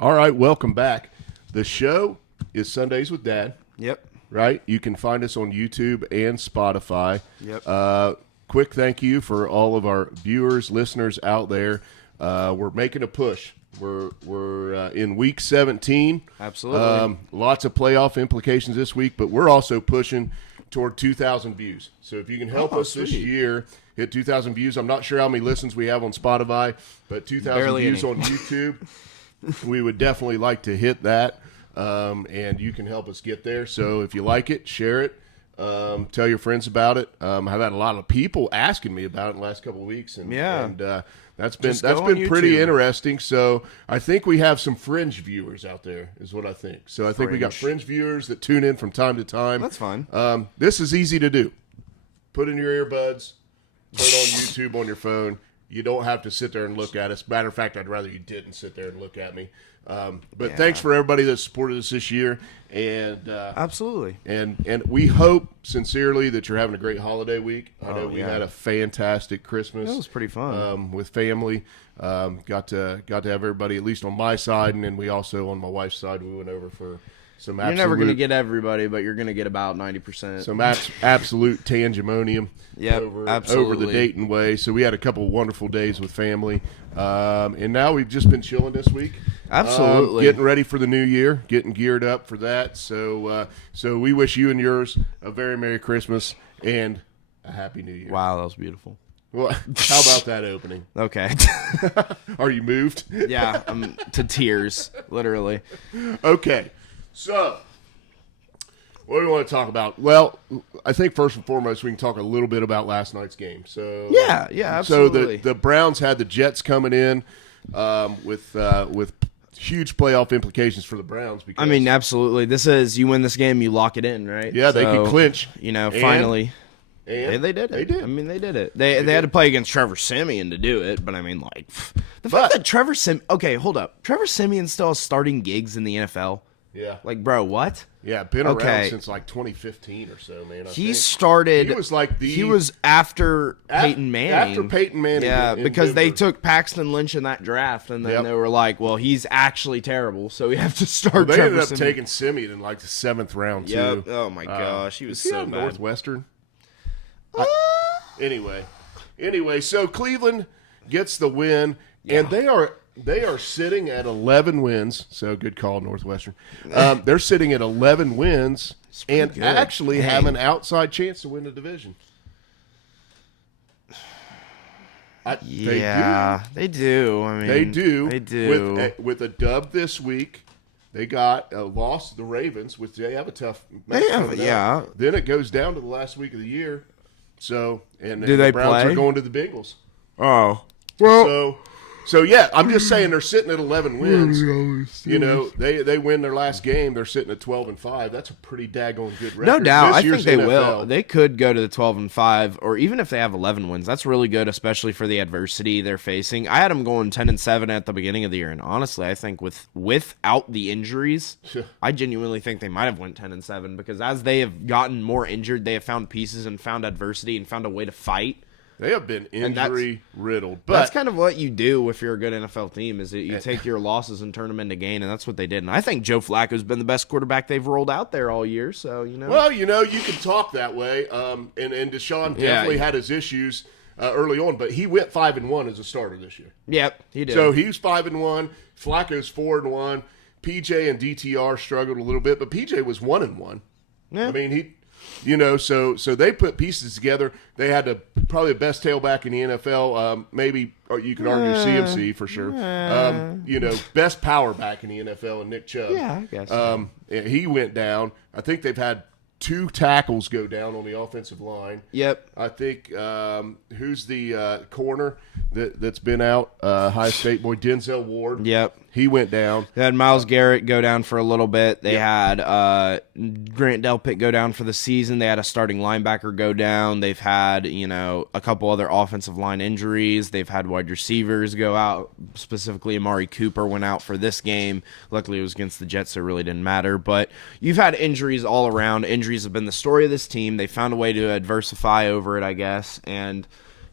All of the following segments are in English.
All right, welcome back. The show is Sundays with Dad. Yep. Right? You can find us on YouTube and Spotify. Yep. Quick thank you for all of our viewers, listeners out there. We're making a push. We're in week 17. Absolutely. Lots of playoff implications this week, but we're also pushing toward 2,000 views. So if you can help us this year hit 2,000 views, I'm not sure how many listens we have on Spotify, but 2,000 views on YouTube. We would definitely like to hit that, and you can help us get there. So if you like it, share it, tell your friends about it. I've had a lot of people asking me about it in the last couple of weeks, and that's been pretty interesting. So I think we have some fringe viewers out there, is what I think. So I think we got fringe viewers that tune in from time to time. That's fine. This is easy to do. Put in your earbuds, turn on YouTube on your phone. You don't have to sit there and look at us. Matter of fact, I'd rather you didn't sit there and look at me. But thanks for everybody that supported us this year. And absolutely. And we hope sincerely that you're having a great holiday week. I know we had a fantastic Christmas. That was pretty fun. With family. Got to have everybody, at least on my side, and then we also on my wife's side, we went over for some You're never going to get everybody, but you're going to get about 90%. Some absolute tangimonium over the Dayton way. So we had a couple of wonderful days with family. And now we've just been chilling this week. Absolutely. Getting ready for the new year, getting geared up for that. So we wish you and yours a very Merry Christmas and a Happy New Year. Wow, that was beautiful. Well, how about that opening? Okay. Are you moved? Yeah, I'm to tears, literally. Okay. So, what do we want to talk about? Well, I think first and foremost, we can talk a little bit about last night's game. So yeah, absolutely. So the Browns had the Jets coming in with huge playoff implications for the Browns. Because, I mean, absolutely. This is, you win this game, you lock it in, right? Yeah, they can clinch. Finally. And they did it. They did. I mean, they did it. They had to play against Trevor Siemian to do it, but I mean, like, the fact that Trevor Siemian... Okay, hold up. Trevor Siemian still has starting gigs in the NFL? Yeah. Like, bro, what? Yeah, been around since like 2015 or so, man. He started... He was after Peyton Manning. After Peyton Manning. Yeah, because they took Paxton Lynch in that draft, and then they were like, well, he's actually terrible, so we have to start They Trevor ended up Siemian. taking Siemian in like the 7th round, too. Yep. Oh, my gosh. He was so bad. Northwestern? Anyway, so Cleveland gets the win, and they are sitting at 11 wins. So good call, Northwestern. They're sitting at 11 wins and actually have an outside chance to win the division. They do. I mean, they do. They do. With a dub this week. They got a loss to the Ravens, which they have a tough match. Then it goes down to the last week of the year. So, and do the they Browns play? are going to the Bengals. Oh. Well. So yeah, I'm just saying they're sitting at 11 wins. You know, they win their last game. They're sitting at 12-5. That's a pretty daggone good record. No doubt. I This think they year's NFL. will. They could go to the 12-5, or even if they have 11 wins, that's really good, especially for the adversity they're facing. I had them going 10-7 at the beginning of the year, and honestly, I think without the injuries, I genuinely think they might have went 10-7 because as they have gotten more injured, they have found pieces and found adversity and found a way to fight. They have been injury-riddled. But that's kind of what you do if you're a good NFL team, is that you take your losses and turn them into gain, and that's what they did. And I think Joe Flacco's been the best quarterback they've rolled out there all year, so, you know. Well, you know, you can talk that way. And Deshaun definitely had his issues early on, but he went 5-1 as a starter this year. Yep, he did. So he's 5-1. Flacco's 4-1. PJ and DTR struggled a little bit, but PJ was 1-1. Yeah. I mean, so they put pieces together. They had probably the best tailback in the NFL. Maybe or you could argue CMC for sure. Best power back in the NFL, and Nick Chubb. Yeah, I guess. He went down. I think they've had 2 tackles go down on the offensive line. Yep. I think who's the corner that's been out? High State boy Denzel Ward. Yep. He went down. They had Myles Garrett go down for a little bit. They had Grant Delpit go down for the season. They had a starting linebacker go down. They've had, a couple other offensive line injuries. They've had wide receivers go out. Specifically, Amari Cooper went out for this game. Luckily, it was against the Jets, so it really didn't matter. But you've had injuries all around. Injuries have been the story of this team. They found a way to adversify over it, I guess. And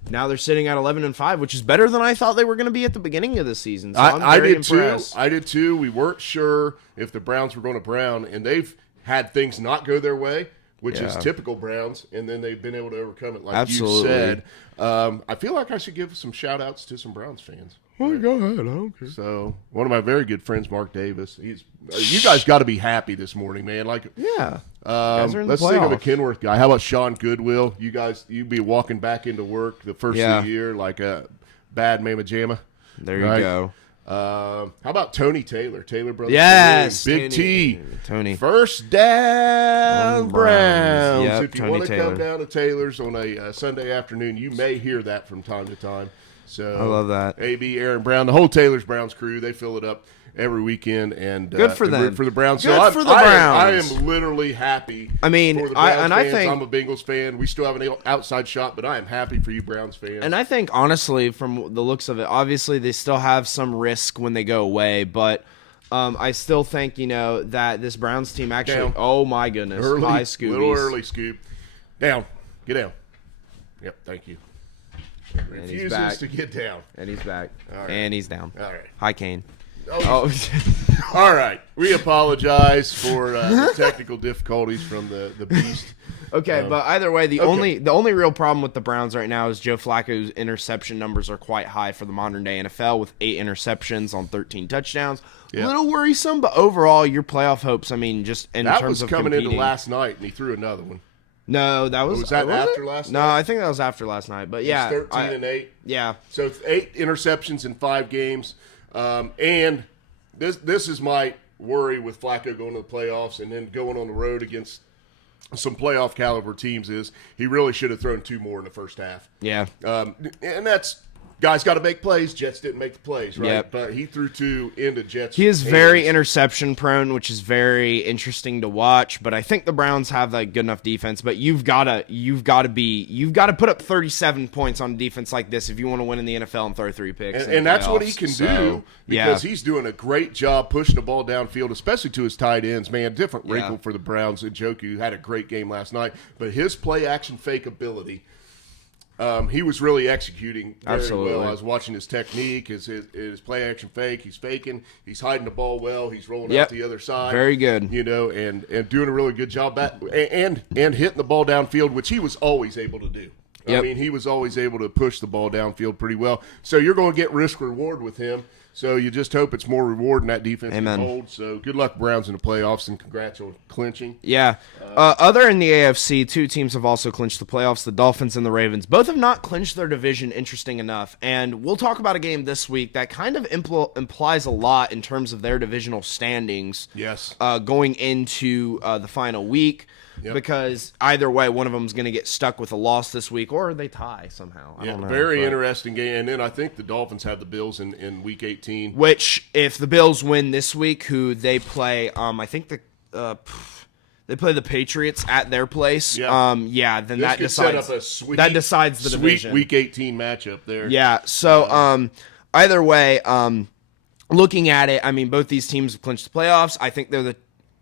now they're sitting at 11-5, which is better than I thought they were going to be at the beginning of the season. So I'm I very did impressed. too. I did too. We weren't sure if the Browns were going to Brown, and they've had things not go their way, which is typical Browns, and then they've been able to overcome it, like you said. I feel like I should give some shout-outs to some Browns fans. Oh, go ahead. I don't care. So, one of my very good friends, Mark Davis, you guys got to be happy this morning, man. Like, yeah. Let's think of a Kenworth guy. How about Sean Goodwill? You'd be walking back into work the first of the year like a bad mama jamma. There you go. How about Tony Taylor? Taylor Brothers. Yes. Big T. Tony. First down Browns. Yep, If you Tony want to Taylor. come down to Taylor's on a Sunday afternoon, you may hear that from time to time. So I love that. AB, Aaron Brown, the whole Taylor's Browns crew, they fill it up every weekend, and good for them. root for the Browns. Good for the Browns. I am literally happy. I mean, for the Browns I fans. think I'm a Bengals fan. We still have an outside shot, but I am happy for you Browns fans. And I think, honestly, from the looks of it, obviously they still have some risk when they go away, but I still think, that this Browns team actually, oh my goodness, high Scoobies. Little early scoop. Down. Get down. Yep, thank you. And he's back. Refuses to get down. And he's back. Right. And he's down. All right. Hi, Kane. Oh. All right. We apologize for the technical difficulties from the beast. Okay, but either way, the only real problem with the Browns right now is Joe Flacco's interception numbers are quite high for the modern day NFL with 8 interceptions on 13 touchdowns. A little worrisome, but overall, your playoff hopes. I mean, just in terms of coming competing. into last night, and he threw another one. No, that was. Was that after it? last No, night? I think that was after last night. But yeah, 13-8. Yeah. So 8 interceptions in 5 games, and this is my worry with Flacco going to the playoffs and then going on the road against some playoff caliber teams is he really should have thrown 2 more in the first half. Yeah. And that's. Guys got to make plays. Jets didn't make the plays, right? Yep. But he threw 2 into Jets. He is very interception prone, which is very interesting to watch. But I think the Browns have like good enough defense. But you've got to put up 37 points on defense like this if you want to win in the NFL and throw 3 picks. And that's what he can do because he's doing a great job pushing the ball downfield, especially to his tight ends. Man, different wrinkle for the Browns. And Njoku had a great game last night, but his play action fake ability. He was really executing very well. I was watching his technique, his play action fake. He's faking. He's hiding the ball well. He's rolling out the other side. Very good. And doing a really good job and hitting the ball downfield, which he was always able to do. I mean, he was always able to push the ball downfield pretty well. So you're going to get risk reward with him. So you just hope it's more reward in that defense can hold. So good luck, Browns, in the playoffs, and congrats on clinching. Yeah. Other in the AFC, 2 teams have also clinched the playoffs, the Dolphins and the Ravens. Both have not clinched their division, interesting enough. And we'll talk about a game this week that kind of implies a lot in terms of their divisional standings going into the final week. Yep. Because either way, one of them is going to get stuck with a loss this week, or they tie somehow. I don't know. Very interesting game. And then I think the Dolphins have the Bills in Week 18. Which, if the Bills win this week, who they play, I think they play the Patriots at their place. Then that decides set up a sweet, that decides the division. Week 18 matchup there. Yeah. So either way, looking at it, I mean, both these teams have clinched the playoffs. I think they're the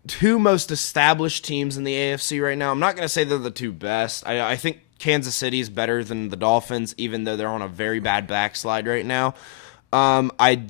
2 most established teams in the AFC right now. I'm not going to say they're the 2 best. I think Kansas City is better than the Dolphins, even though they're on a very bad backslide right now. I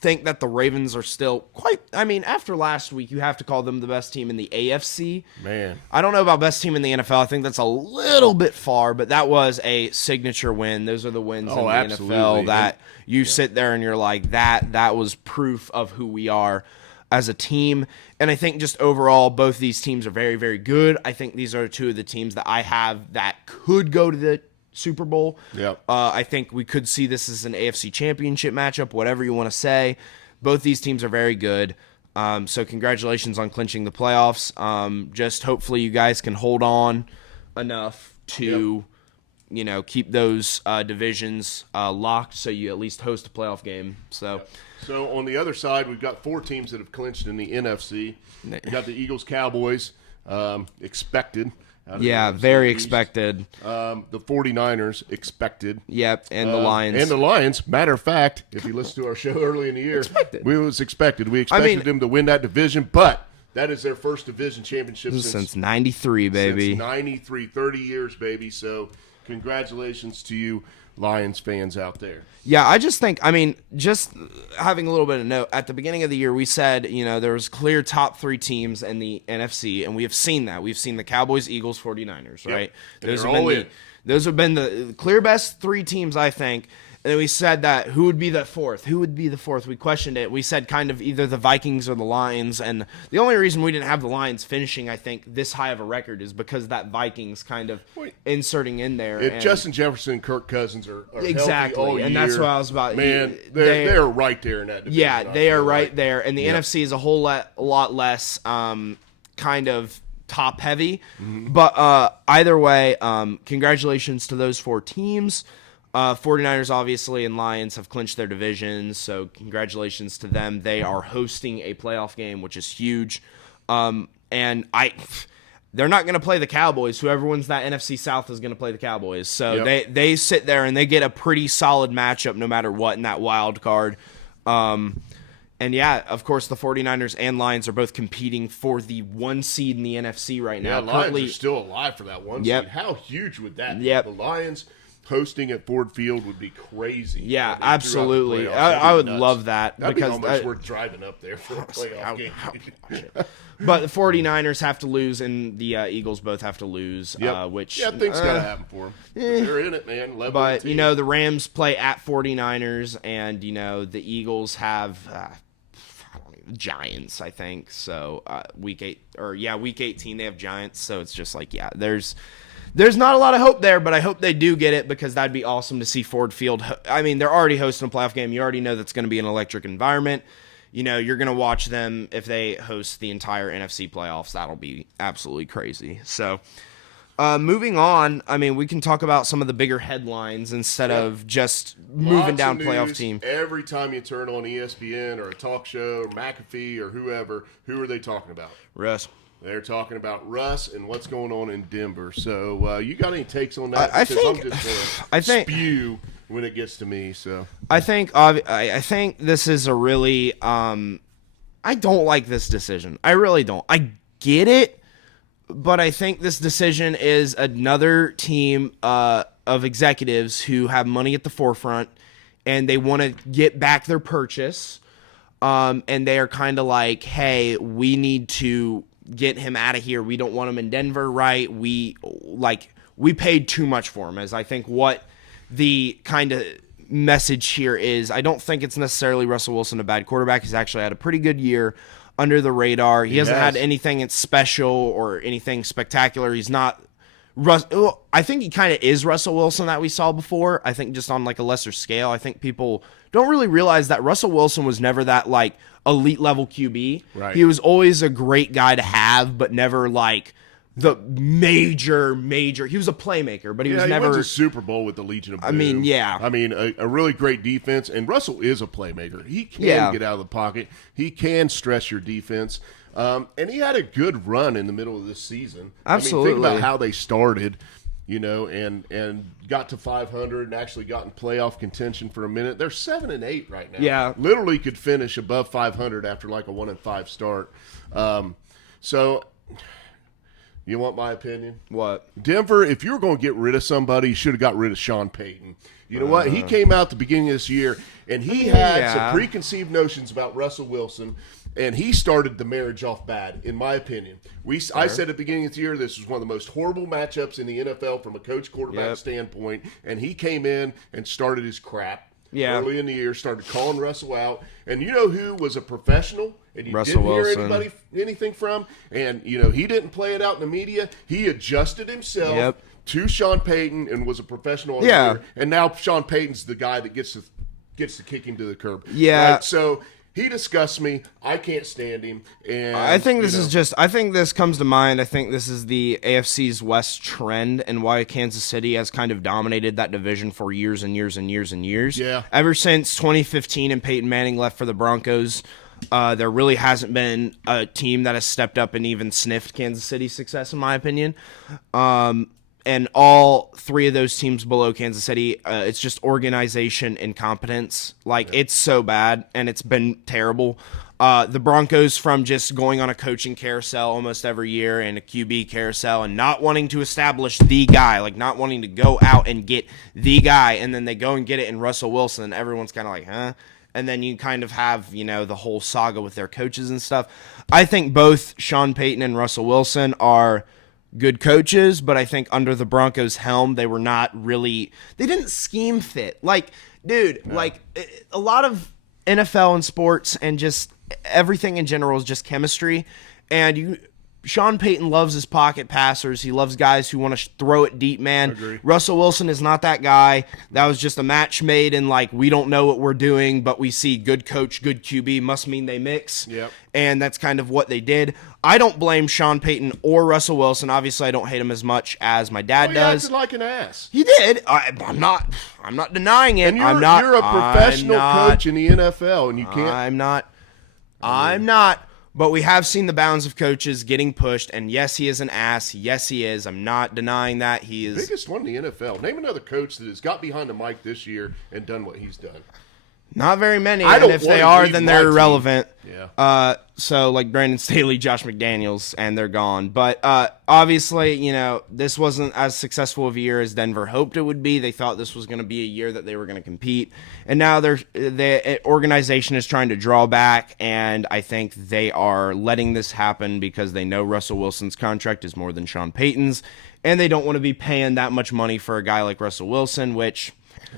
think that the Ravens are still after last week, you have to call them the best team in the AFC. Man. I don't know about best team in the NFL. I think that's a little bit far, but that was a signature win. Those are the wins in the NFL that you sit there and you're like, that was proof of who we are as a team. And I think just overall, both these teams are very, very good. I think these are 2 of the teams that I have that could go to the Super Bowl. Yep. I think we could see this as an AFC championship matchup, whatever you want to say. Both these teams are very good. So congratulations on clinching the playoffs. Just hopefully you guys can hold on enough to keep those divisions locked so you at least host a playoff game. So on the other side, we've got 4 teams that have clinched in the NFC. We've got the Eagles, Cowboys, expected. Very expected. The 49ers, expected. Yep, and the Lions. And the Lions. Matter of fact, if you listen to our show early in the year, we expected them to win that division, but that is their first division championship since 93, baby. Since 93, 30 years, baby. So congratulations to you, Lions fans out there. Yeah, I just think, just having a little bit of note, at the beginning of the year, we said, there was clear top 3 teams in the NFC, and we have seen that. We've seen the Cowboys, Eagles, 49ers, right? Yep. Those have been the clear best 3 teams, I think. And then we said that who would be the fourth? Who would be the fourth? We questioned it. We said kind of either the Vikings or the Lions. And the only reason we didn't have the Lions finishing, I think, this high of a record is because that Vikings kind of inserting in there. If Justin Jefferson and Kirk Cousins are exactly, healthy all year, and that's what I was about. Man, they're right there in that division. Yeah, they are right there. And the NFC is a whole lot less kind of top heavy. Mm-hmm. But either way, congratulations to those 4 teams. 49ers, obviously, and Lions have clinched their divisions, so congratulations to them. They are hosting a playoff game, which is huge. And they're not going to play the Cowboys. Whoever wins that NFC South is going to play the Cowboys. So they sit there and they get a pretty solid matchup no matter what in that wild card. And yeah, of course, the 49ers and Lions are both competing for the 1 seed in the NFC right now. Yeah, Lions are still alive for that 1 seed. How huge would that be? The Lions hosting at Ford Field would be crazy. Yeah, absolutely. I would love that. That'd be almost worth driving up there for a playoff game. But the 49ers have to lose, and the Eagles both have to lose, which... Yeah, things got to happen for them. They're in it, man. But, the Rams play at 49ers, and, the Eagles have... Giants, I think. So, week 18, they have Giants. So, it's just like, there's not a lot of hope there, but I hope they do get it because that'd be awesome to see Ford Field. They're already hosting a playoff game. You already know that's going to be an electric environment. You're going to watch them if they host the entire NFC playoffs. That'll be absolutely crazy. So, moving on, we can talk about some of the bigger headlines instead of just moving down playoff team. Every time you turn on ESPN or a talk show or McAfee or whoever, who are they talking about? Russ. They're talking about Russ and what's going on in Denver. So, you got any takes on that? I think I'm just going to spew when it gets to me. So, I think this is a really I don't like this decision. I really don't. I get it, but I think this decision is another team of executives who have money at the forefront and they want to get back their purchase. And they are kind of like, hey, we need to get him out of here. We don't want him in Denver, right? We paid too much for him, as I think what the kind of message here is. I don't think it's necessarily Russell Wilson a bad quarterback. He's actually had a pretty good year under the radar. He hasn't had anything special or anything spectacular. He's not I think he kind of is Russell Wilson that we saw before. I think just on like a lesser scale. I think people don't really realize that Russell Wilson was never that like elite level QB. Right. He was always a great guy to have, but never like the major. He was a playmaker, but he was never. He went to Super Bowl with the Legion of Boom. A really great defense, and Russell is a playmaker. He can get out of the pocket. He can stress your defense. And he had a good run in the middle of this season. Absolutely. Think about how they started, and got to 500 and actually got in playoff contention for a minute. They're 7-8 right now. Yeah. Literally could finish above 500 after like a 1-5 start. So you want my opinion? What? Denver, if you were going to get rid of somebody, you should have got rid of Sean Payton. You know what? He came out the beginning of this year, and he had some preconceived notions about Russell Wilson, and he started the marriage off bad, in my opinion. I said at the beginning of the year this was one of the most horrible matchups in the NFL from a coach-quarterback standpoint, and he came in and started his crap early in the year, started calling Russell out. And you know who was a professional and you Russell didn't hear anything from? And, he didn't play it out in the media. He adjusted himself to Sean Payton and was a professional on the year. And now Sean Payton's the guy that gets to kick him to the curb. Yeah. Right? So he disgusts me. I can't stand him. And I think I think this comes to mind. I think this is the AFC's West trend and why Kansas City has kind of dominated that division for years and years and years and years. Yeah. Ever since 2015 and Peyton Manning left for the Broncos, there really hasn't been a team that has stepped up and even sniffed Kansas City's success, in my opinion. and all three of those teams below Kansas City, it's just organization incompetence. Like, it's so bad, and it's been terrible. The Broncos, from just going on a coaching carousel almost every year and a QB carousel and not wanting to establish the guy, like not wanting to go out and get the guy, and then they go and get it in Russell Wilson, and everyone's kind of like, huh? And then you kind of have, the whole saga with their coaches and stuff. I think both Sean Payton and Russell Wilson are good coaches, but I think under the Broncos' helm, they were not really – they didn't scheme fit. Like, dude, a lot of NFL and sports and just everything in general is just chemistry. And Sean Payton loves his pocket passers. He loves guys who want to throw it deep, man. Agree. Russell Wilson is not that guy. That was just a match made, and we don't know what we're doing, but we see good coach, good QB, must mean they mix. Yep. And that's kind of what they did. I don't blame Sean Payton or Russell Wilson. Obviously, I don't hate him as much as my dad does. He acted like an ass. He did. I'm not denying it. And you're a professional coach in the NFL, and you can't. I'm not. But we have seen the bounds of coaches getting pushed, and yes, he is an ass. Yes, he is. I'm not denying that. He is. Biggest one in the NFL. Name another coach that has got behind the mic this year and done what he's done. Not very many, and if they are, then they're irrelevant. Yeah. So, like Brandon Staley, Josh McDaniels, and they're gone. But obviously, this wasn't as successful of a year as Denver hoped it would be. They thought this was going to be a year that they were going to compete. And now the organization is trying to draw back, and I think they are letting this happen because they know Russell Wilson's contract is more than Sean Payton's, and they don't want to be paying that much money for a guy like Russell Wilson, which...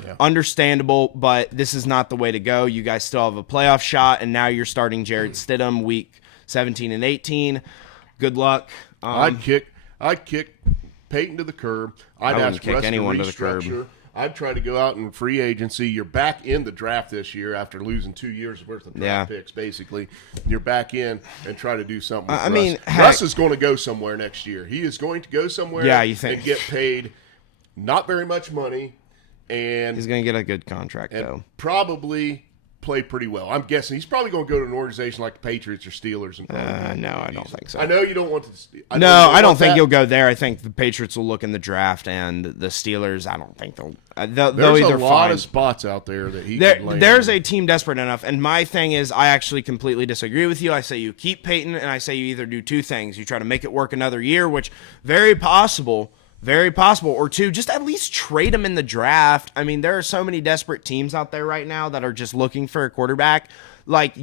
Yeah. Understandable, but this is not the way to go. You guys still have a playoff shot, and now you're starting Jarrett Stidham week 17 and 18. Good luck. I'd kick Peyton to the curb. I'd ask kick Russ anyone to to the curb. restructure. I'd try to go out in free agency. You're back in the draft this year after losing 2 years worth of draft picks, basically. You're back in and try to do something with Russ. Russ is going to go somewhere next year. He is going to go somewhere and get paid not very much money. And he's going to get a good contract, though. Probably play pretty well. I'm guessing he's probably going to go to an organization like the Patriots or Steelers. And no, I don't think so. I know you don't want to. I don't think he'll go there. I think the Patriots will look in the draft, and the Steelers, I don't think they'll There's either a lot of spots out there that he can land. There's a team desperate enough, and my thing is I actually completely disagree with you. I say you keep Peyton, and I say you either do two things. You try to make it work another year, which very possible, or two, just at least trade him in the draft. I mean, there are so many desperate teams out there right now that are just looking for a quarterback. That's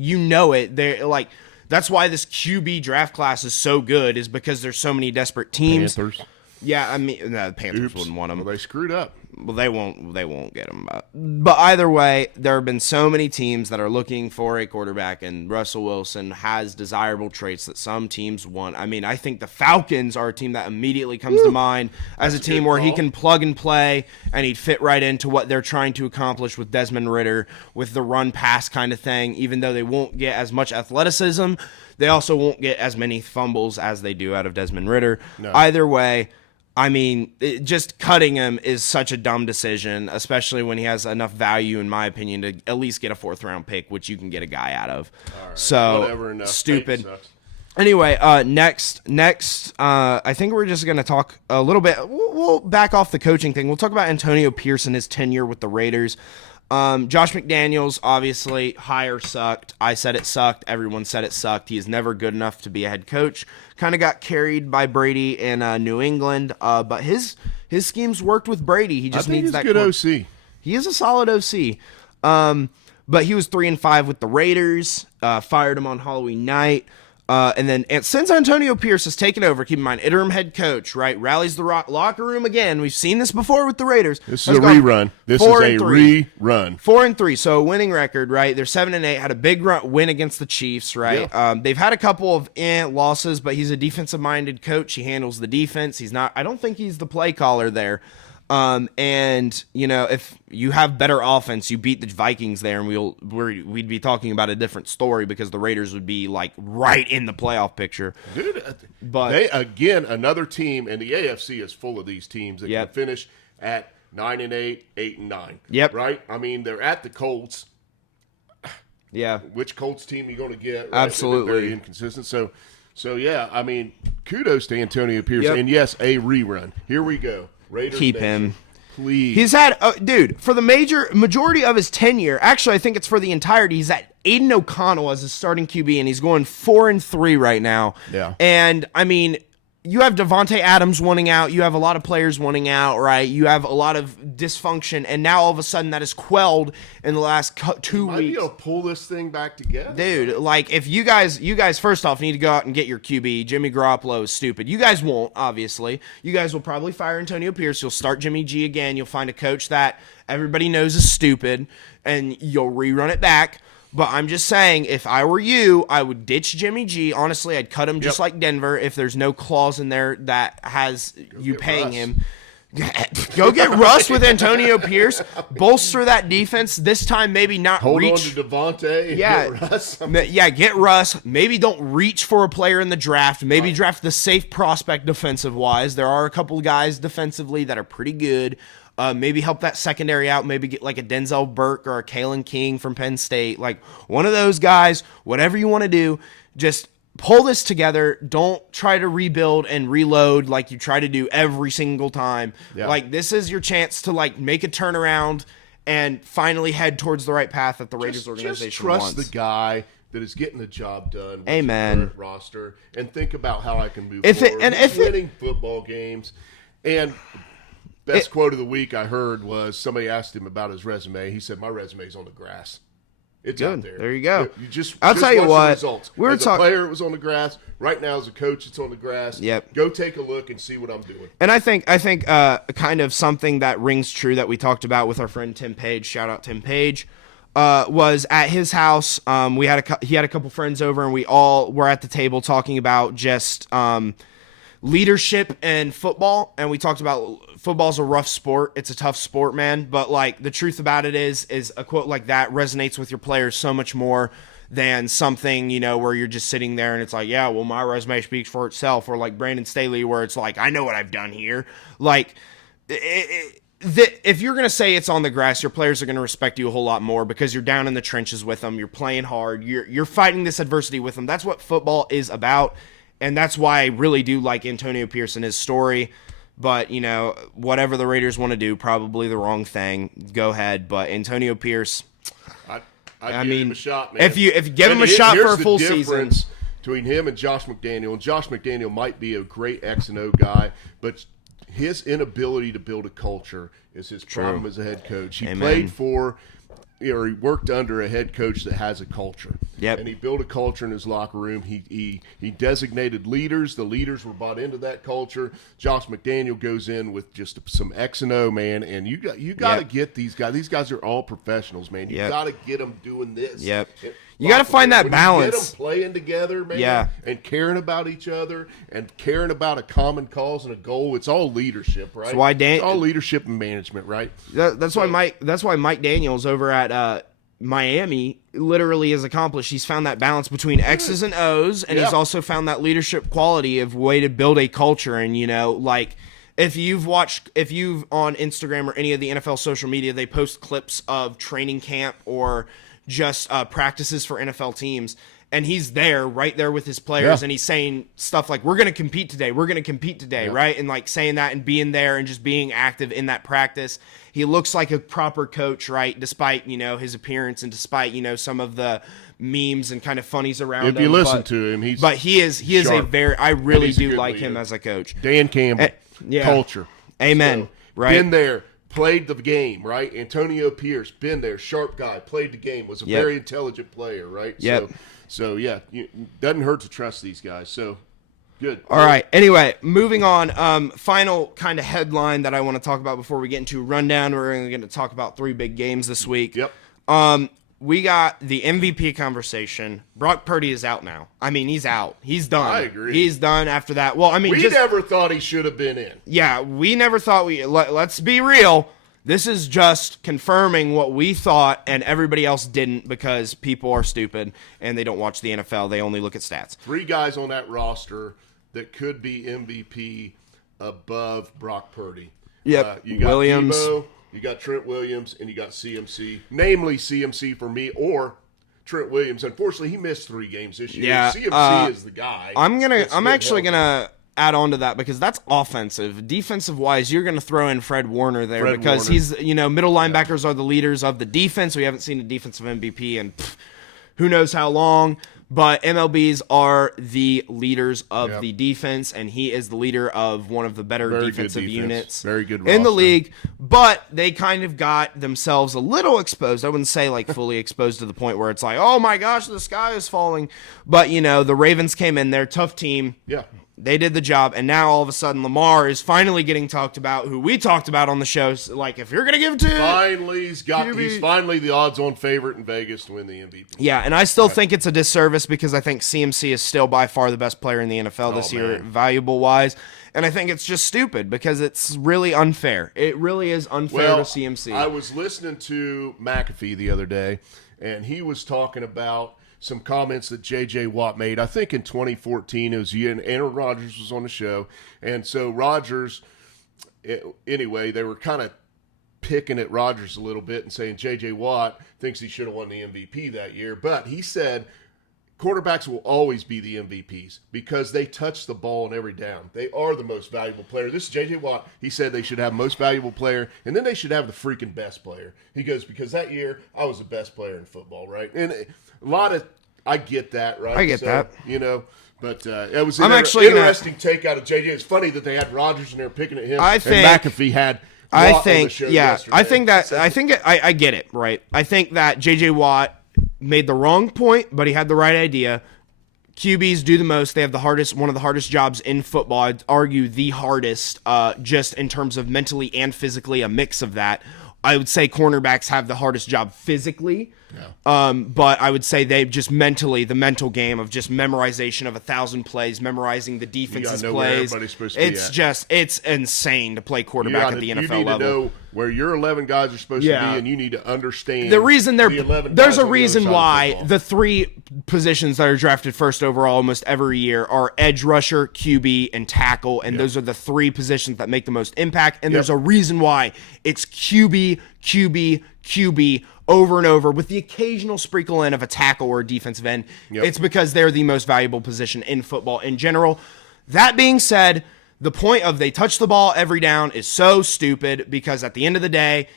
why this QB draft class is so good, is because there's so many desperate teams. Panthers. Yeah, I mean, the Panthers wouldn't want him. Well, they screwed up. Well, they won't get him. But either way, there have been so many teams that are looking for a quarterback, and Russell Wilson has desirable traits that some teams want. I mean, I think the Falcons are a team that immediately comes to mind as a team where he can plug and play, and he'd fit right into what they're trying to accomplish with Desmond Ridder, with the run-pass kind of thing. Even though they won't get as much athleticism, they also won't get as many fumbles as they do out of Desmond Ridder. No. Either way, I mean, just cutting him is such a dumb decision, especially when he has enough value, in my opinion, to at least get a fourth-round pick, which you can get a guy out of. Right. So, stupid. Anyway, next, I think we're just going to talk a little bit. We'll back off the coaching thing. We'll talk about Antonio Pierce and his tenure with the Raiders. Josh McDaniels, obviously, hire sucked. I said it sucked. Everyone said it sucked. He is never good enough to be a head coach. Kind of got carried by Brady in New England, but his schemes worked with Brady. He just needs that. He's a good OC. He is a solid OC. But he was 3-5 with the Raiders. Fired him on Halloween night. And since Antonio Pierce has taken over, keep in mind, interim head coach, right? Rallies the locker room again. We've seen this before with the Raiders. This is a rerun. 4-3, so a winning record, right? They're 7-8. Had a big win against the Chiefs, right? Yeah. They've had a couple of losses, but he's a defensive-minded coach. He handles the defense. He's not. I don't think he's the play caller there. And if you have better offense, you beat the Vikings there, and we'd be talking about a different story because the Raiders would be like right in the playoff picture. Dude, but another team, and the AFC is full of these teams that can finish at 9-8, 8-9. Yep. Right. I mean, they're at the Colts. Yeah. Which Colts team are you going to get? Right? Absolutely. They're very inconsistent. So So, yeah, I mean, kudos to Antonio Pierce. Yep. And, yes, a rerun. Here we go. Raiders Keep Nation, him. please. He's had, dude, for the majority of his tenure, actually, I think it's for the entirety, he's at Aiden O'Connell as his starting QB, and he's going 4-3 right now. Yeah. And, I mean, you have Devontae Adams wanting out. You have a lot of players wanting out, right? You have a lot of dysfunction, and now all of a sudden that is quelled in the last 2 weeks. Might be able to pull this thing back together. Dude, like, if you guys first off need to go out and get your QB. Jimmy Garoppolo is stupid. You guys won't, obviously. You guys will probably fire Antonio Pierce. You'll start Jimmy G again. You'll find a coach that everybody knows is stupid, and you'll rerun it back. But I'm just saying, if I were you, I would ditch Jimmy G. Honestly, I'd cut him just like Denver if there's no clause in there that has you paying Russ. him. Go get Russ with Antonio Pierce. Bolster that defense. This time, maybe not Hold reach. on to Devontae and get Russ. Get Russ. Maybe don't reach for a player in the draft. Maybe draft the safe prospect defensive-wise. There are a couple of guys defensively that are pretty good. Maybe help that secondary out. Maybe get like a Denzel Burke or a Kalen King from Penn State. Like one of those guys, whatever you want to do, just pull this together. Don't try to rebuild and reload like you try to do every single time. Yeah. Like this is your chance to like make a turnaround and finally head towards the right path that the Raiders organization just trust wants. the guy that is getting the job done with Amen. the current roster and think about how I can move forward. Winning football games. And best quote of the week I heard was somebody asked him about his resume. He said, "My resume's on the grass. It's Good. out there. There you go. I'll tell you watch what, the results. we were as a player, it was on the grass. Right now, as a coach, it's on the grass. Yep. Go take a look and see what I'm doing." And I think kind of something that rings true that we talked about with our friend Tim Page. Shout out Tim Page. Was at his house. He had a couple friends over, and we all were at the table talking about just leadership and football. And we talked about football's a rough sport. It's a tough sport, man. But like the truth about it is a quote like that resonates with your players so much more than something, where you're just sitting there and it's like, yeah, well, my resume speaks for itself. Or like Brandon Staley, where it's like, I know what I've done here. Like, if you're going to say it's on the grass, your players are going to respect you a whole lot more because you're down in the trenches with them. You're playing hard. You're fighting this adversity with them. That's what football is about. And that's why I really do like Antonio Pierce and his story. But, whatever the Raiders want to do, probably the wrong thing. Go ahead. But Antonio Pierce, I'd give him a shot, man. If you give him a shot for a full season. Between him and Josh McDaniel, and Josh McDaniel might be a great X and O guy, but his inability to build a culture is his problem as a head coach. He played for, he worked under a head coach that has a culture. Yep. And he built a culture in his locker room. He designated leaders. The leaders were bought into that culture. Josh McDaniel goes in with just some X and O, man. And you got to get these guys. These guys are all professionals, man. You got to get them doing this. Yep. You got to find that balance. You get them playing together, man, and caring about each other and caring about a common cause and a goal. It's all leadership, right? That's why it's all leadership and management, right? That's why Mike Daniels over at Miami literally has accomplished. He's found that balance between X's and O's, and he's also found that leadership quality of way to build a culture. And like if you've on Instagram or any of the NFL social media, they post clips of training camp or just practices for NFL teams, and he's right there with his players, and he's saying stuff like, we're going to compete today, right? And like saying that and being there and just being active in that practice. He looks like a proper coach, right? Despite, his appearance and despite, some of the memes and kind of funnies around him. If you listen to him, he is a very, I really do like him as a coach. Dan Campbell, culture. Amen. So, right. Been there. Played the game, right? Antonio Pierce, been there, sharp guy, played the game, was a very intelligent player, right? Yep. So doesn't hurt to trust these guys. So, good. All right. Anyway, moving on. Final kind of headline that I want to talk about before we get into a rundown. We're going to talk about 3 big games this week. Yep. We got the MVP conversation. Brock Purdy is out now. I mean, he's out. He's done. I agree. He's done after that. Well, I mean, we never thought he should have been in. Yeah, we never thought let's be real. This is just confirming what we thought and everybody else didn't because people are stupid and they don't watch the NFL. They only look at stats. 3 guys on that roster that could be MVP above Brock Purdy. Yep. You got Williams. Tebow, you got Trent Williams, and you got CMC. Namely CMC for me, or Trent Williams. Unfortunately, he missed 3 games this year. Yeah, CMC is the guy. I'm actually gonna add on to that because that's offensive. Defensive wise, you're gonna throw in Fred Warner there because he's middle linebackers are the leaders of the defense. We haven't seen a defensive MVP in who knows how long. But MLBs are the leaders of the defense, and he is the leader of one of the better defensive units in the league. But they kind of got themselves a little exposed. I wouldn't say like fully exposed to the point where it's like, oh my gosh, the sky is falling. But, the Ravens came in there, tough team. Yeah. They did the job, and now all of a sudden Lamar is finally getting talked about, who we talked about on the show. So, like, if you're going to give it to finally, he's finally the odds-on favorite in Vegas to win the MVP. Yeah, and I still think it's a disservice because I think CMC is still by far the best player in the NFL this year, valuable-wise. And I think it's just stupid because it's really unfair. It really is unfair to CMC. I was listening to McAfee the other day, and he was talking about some comments that J.J. Watt made. I think in 2014, it was and Aaron Rodgers was on the show. And so Rodgers, anyway, they were kind of picking at Rodgers a little bit and saying J.J. Watt thinks he should have won the MVP that year. But he said quarterbacks will always be the MVPs because they touch the ball in every down. They are the most valuable player. This is J.J. Watt. He said they should have most valuable player, and then they should have the freaking best player. He goes, because that year I was the best player in football, right? And a lot of – I get that, right? I get that. But it was an interesting take out of J.J. It's funny that they had Rodgers in there picking at him, and McAfee had Watt on the show yesterday. I get it, right? I think that J.J. Watt made the wrong point, but he had the right idea. QBs do the most. They have one of the hardest jobs in football. I'd argue the hardest, just in terms of mentally and physically, a mix of that. I would say cornerbacks have the hardest job physically. Yeah. But I would say they've just mentally, the mental game of just memorization of 1,000 plays, memorizing the defense's plays. It's insane to play quarterback at the NFL level. You need to know where your 11 guys are supposed to be, and you need to understand there's a reason why the 3 positions that are drafted first overall almost every year are edge rusher, QB, and tackle, and those are the 3 positions that make the most impact, and there's a reason why it's QB, over and over with the occasional sprinkle in of a tackle or a defensive end. It's because they're the most valuable position in football in general. That being said, the point of they touch the ball every down is so stupid because at the end of the day,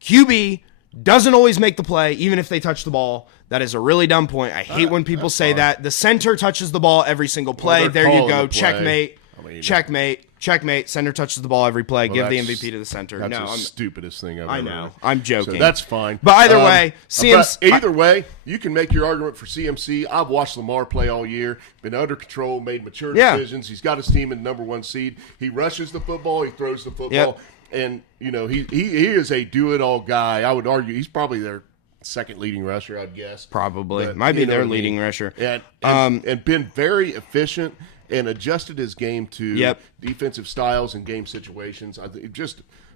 QB doesn't always make the play, even if they touch the ball. That is a really dumb point. I hate when people say that. The center touches the ball every single play. There you go. Checkmate. Checkmate. Center touches the ball every play. Give the MVP to the center. That's the stupidest thing I've ever heard. I'm joking. So that's fine. But either way, CMC. You can make your argument for CMC. I've watched Lamar play all year. Been under control, made mature decisions. He's got his team in number 1 seed. He rushes the football. He throws the football. And, he is a do-it-all guy. I would argue he's probably their second leading rusher, I'd guess. Probably. But, might be their leading rusher. And been very efficient and adjusted his game to defensive styles and game situations.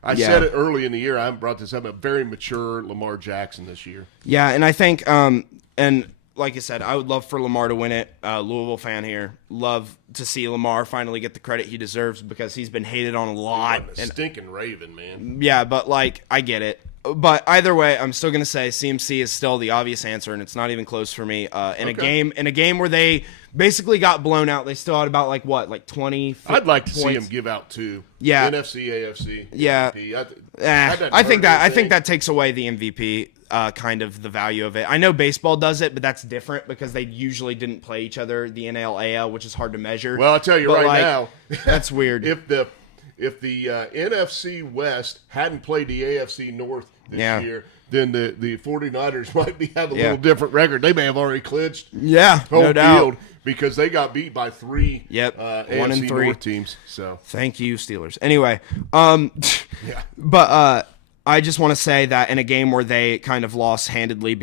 I said it early in the year. I haven't brought this up. A very mature Lamar Jackson this year. Yeah, and I think, and like I said, I would love for Lamar to win it. Louisville fan here. Love to see Lamar finally get the credit he deserves because he's been hated on a lot. Stinking Raven, man. Yeah, but I get it. But either way, I'm still gonna say CMC is still the obvious answer, and it's not even close for me. In a game where they basically got blown out, they still had about 20. I'd like to points. see him give out 2. Yeah, NFC, AFC. Yeah, I think that takes away the MVP. Kind of the value of it. I know baseball does it, but that's different because they usually didn't play each other. The NL, AL, which is hard to measure. Well, I'll tell you now, that's weird. If the NFC West hadn't played the AFC North this year, then the 49ers might have a little different record. They may have already clinched no doubt. Because they got beat by 3 AFC 1 and 3 North teams. So thank you, Steelers. Anyway, but I just want to say that in a game where they kind of lost handedly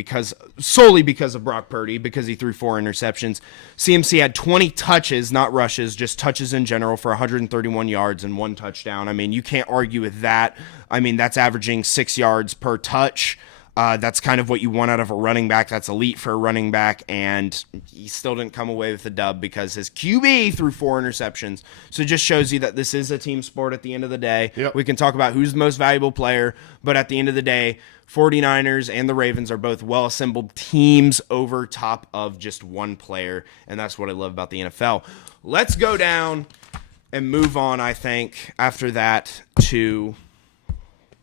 solely because of Brock Purdy, because he threw 4 interceptions, CMC had 20 touches, not rushes, just touches in general for 131 yards and 1 touchdown. I mean, you can't argue with that. I mean, that's averaging 6 yards per touch. That's kind of what you want out of a running back. That's elite for a running back, and he still didn't come away with the dub because his QB threw 4 interceptions. So it just shows you that this is a team sport at the end of the day. Yep. We can talk about who's the most valuable player, but at the end of the day, 49ers and the Ravens are both well-assembled teams over top of just one player, and that's what I love about the NFL. Let's go down and move on, I think, after that to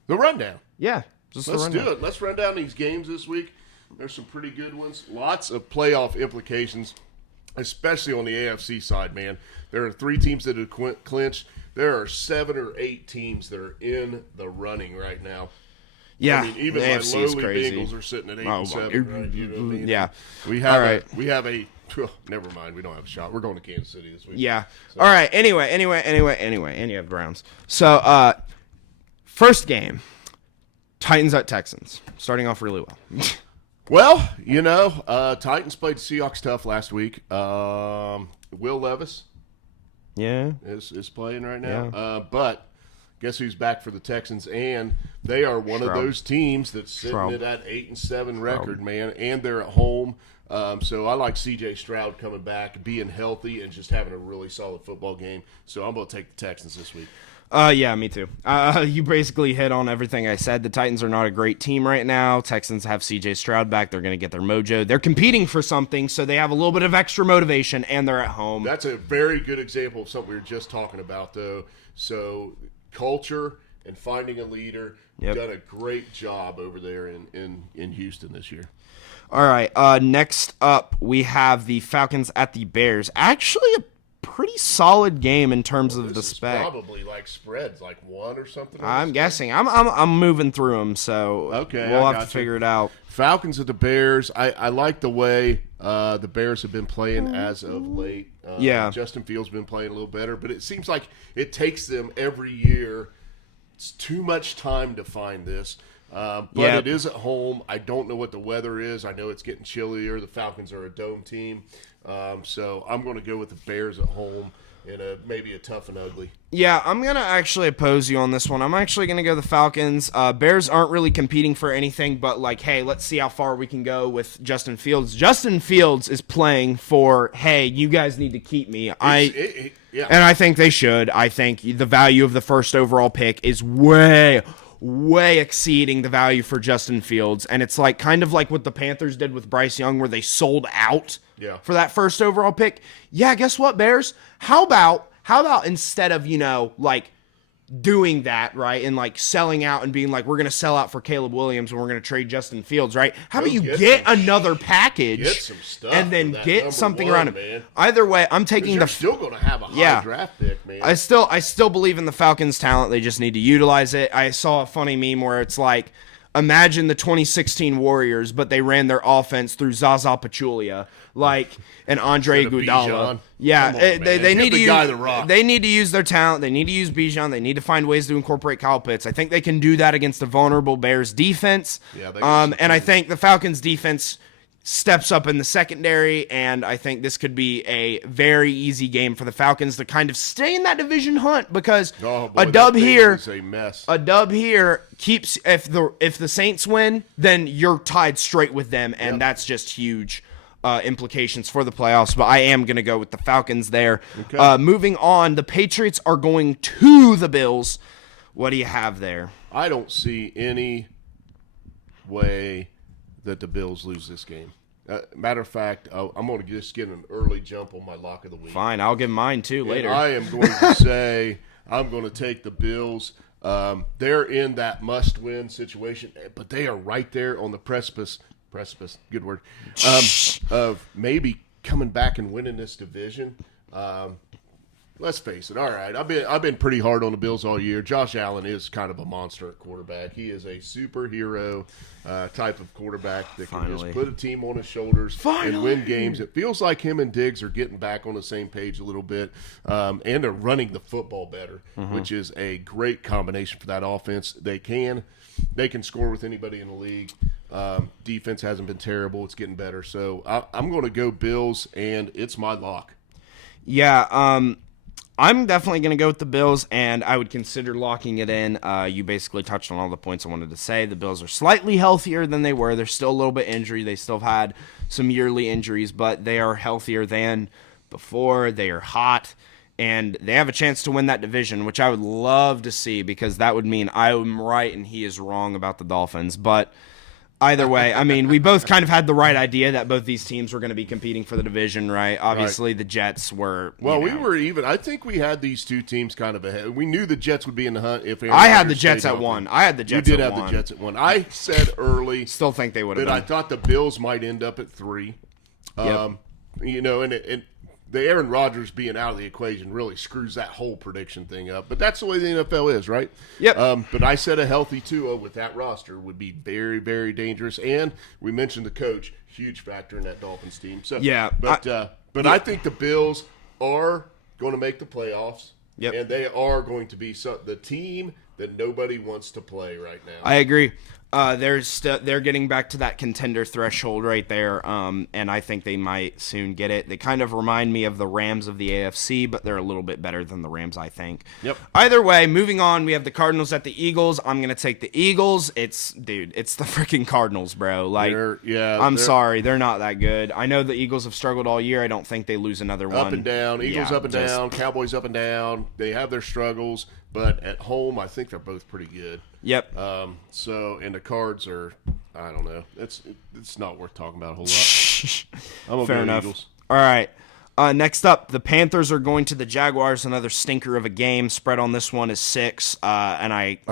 the rundown. Yeah. Let's do it. Let's run down these games this week. There's some pretty good ones. Lots of playoff implications, especially on the AFC side, man. There are 3 teams that have clinched. There are 7 or 8 teams that are in the running right now. Yeah, I mean, even my lowly Bengals are sitting at 8-7. Right? You know what I mean? Yeah, we have a. Never mind, we don't have a shot. We're going to Kansas City this week. Yeah. So. All right. Anyway, and you have Browns. So, first game, Titans at Texans. Starting off really well. Well, Titans played the Seahawks tough last week. Will Levis, is playing right now. Yeah. But guess who's back for the Texans? And they are one of those teams that's sitting at that 8-7 record, man. And they're at home. So I like C.J. Stroud coming back, being healthy, and just having a really solid football game. So I'm going to take the Texans this week. Yeah, me too. You basically hit on everything I said. The Titans are not a great team right now. Texans have C.J. Stroud back. They're going to get their mojo. They're competing for something, so they have a little bit of extra motivation, and they're at home. That's a very good example of something we were just talking about, though. So culture and finding a leader. Yep. Done a great job over there in Houston this year. All right, next up, we have the Falcons at the Bears. Actually, a pretty solid game in terms of the spec. Probably like spreads, like 1 or something. I'm guessing. I'm moving through them, so okay, we'll have to figure it out. Falcons at the Bears. I like the way the Bears have been playing as of late. Yeah, Justin Fields been playing a little better, but it seems like it takes them every year. It's too much time to find this. But It is at home. I don't know what the weather is. I know it's getting chillier. The Falcons are a dome team. So I'm going to go with the Bears at home in maybe a tough and ugly. Yeah, I'm going to actually oppose you on this one. I'm actually going to go the Falcons. Bears aren't really competing for anything but like, hey, let's see how far we can go with Justin Fields. Justin Fields is playing for, hey, you guys need to keep me. Yeah. And I think they should. I think the value of the first overall pick is way exceeding the value for Justin Fields. And it's like kind of like what the Panthers did with Bryce Young where they sold out for that first overall pick. Yeah, guess what, Bears? How about instead of, like doing that, right, and like selling out and being like, we're going to sell out for Caleb Williams and we're going to trade Justin Fields, right? How about you get another package get some stuff and then get something around him? Man. Either way, I'm taking you're still going to have a high draft pick, man. I still believe in the Falcons' talent. They just need to utilize it. I saw a funny meme where it's like, imagine the 2016 Warriors, but they ran their offense through Zaza Pachulia, and Andre Iguodala. Yeah, they need to use. They need to use their talent. They need to use Bijan. They need to find ways to incorporate Kyle Pitts. I think they can do that against a vulnerable Bears defense. Yeah, and I think the Falcons defense steps up in the secondary, and I think this could be a very easy game for the Falcons to kind of stay in that division hunt because a dub here is a mess. A dub here keeps if the Saints win, then you're tied straight with them, and that's just huge implications for the playoffs. But I am going to go with the Falcons there. Okay. Moving on, the Patriots are going to the Bills. What do you have there? I don't see any way that the Bills lose this game. Matter of fact, I'm going to just get an early jump on my lock of the week. Fine, I'll give mine too later. And I am going to say I'm going to take the Bills. They're in that must-win situation, but they are right there on the precipice, good word, of maybe coming back and winning this division. Let's face it. All right, I've been pretty hard on the Bills all year. Josh Allen is kind of a monster at quarterback. He is a superhero type of quarterback that can just put a team on his shoulders and win games. It feels like him and Diggs are getting back on the same page a little bit, and are running the football better, which is a great combination for that offense. They can score with anybody in the league. Defense hasn't been terrible. It's getting better. So I'm going to go Bills, and it's my lock. Yeah, I'm definitely going to go with the Bills, and I would consider locking it in. You basically touched on all the points I wanted to say. The Bills are slightly healthier than they were. They're still a little bit injured. They still have had some yearly injuries, but they are healthier than before. They are hot, and they have a chance to win that division, which I would love to see because that would mean I'm right and he is wrong about the Dolphins. But either way, I mean, we both kind of had the right idea that both these teams were going to be competing for the division, right? Obviously, the Jets were. Well, we were even. I think we had these two teams kind of ahead. We knew the Jets would be in the hunt if Aaron I had the Rodgers Jets stayed at healthy. 1. I had the Jets You did at have 1. the Jets at 1. I said early Still think they would have that been. I thought the Bills might end up at 3. Yep. You know, and the Aaron Rodgers being out of the equation really screws that whole prediction thing up. But that's the way the NFL is, right? Yep. But I said a healthy Tua with that roster would be very, very dangerous. And we mentioned the coach, huge factor in that Dolphins team. So Yeah, but I think the Bills are going to make the playoffs. Yep. And they are going to be the team that nobody wants to play right now. I agree. They're getting back to that contender threshold right there, and I think they might soon get it. They kind of remind me of the Rams of the AFC, but they're a little bit better than the Rams, I think. Yep. Either way, moving on, we have the Cardinals at the Eagles. I'm gonna take the Eagles. It's the freaking Cardinals, bro. Like, I'm sorry, they're not that good. I know the Eagles have struggled all year. I don't think they lose another one. Up and down, Eagles up and down, Cowboys up and down. They have their struggles, but at home, I think they're both pretty good. Yep. And the Cards are, I don't know. It's not worth talking about a whole lot. I'm gonna Fair go enough. Eagles. All right. Next up, the Panthers are going to the Jaguars. Another stinker of a game. Spread on this one is 6. Are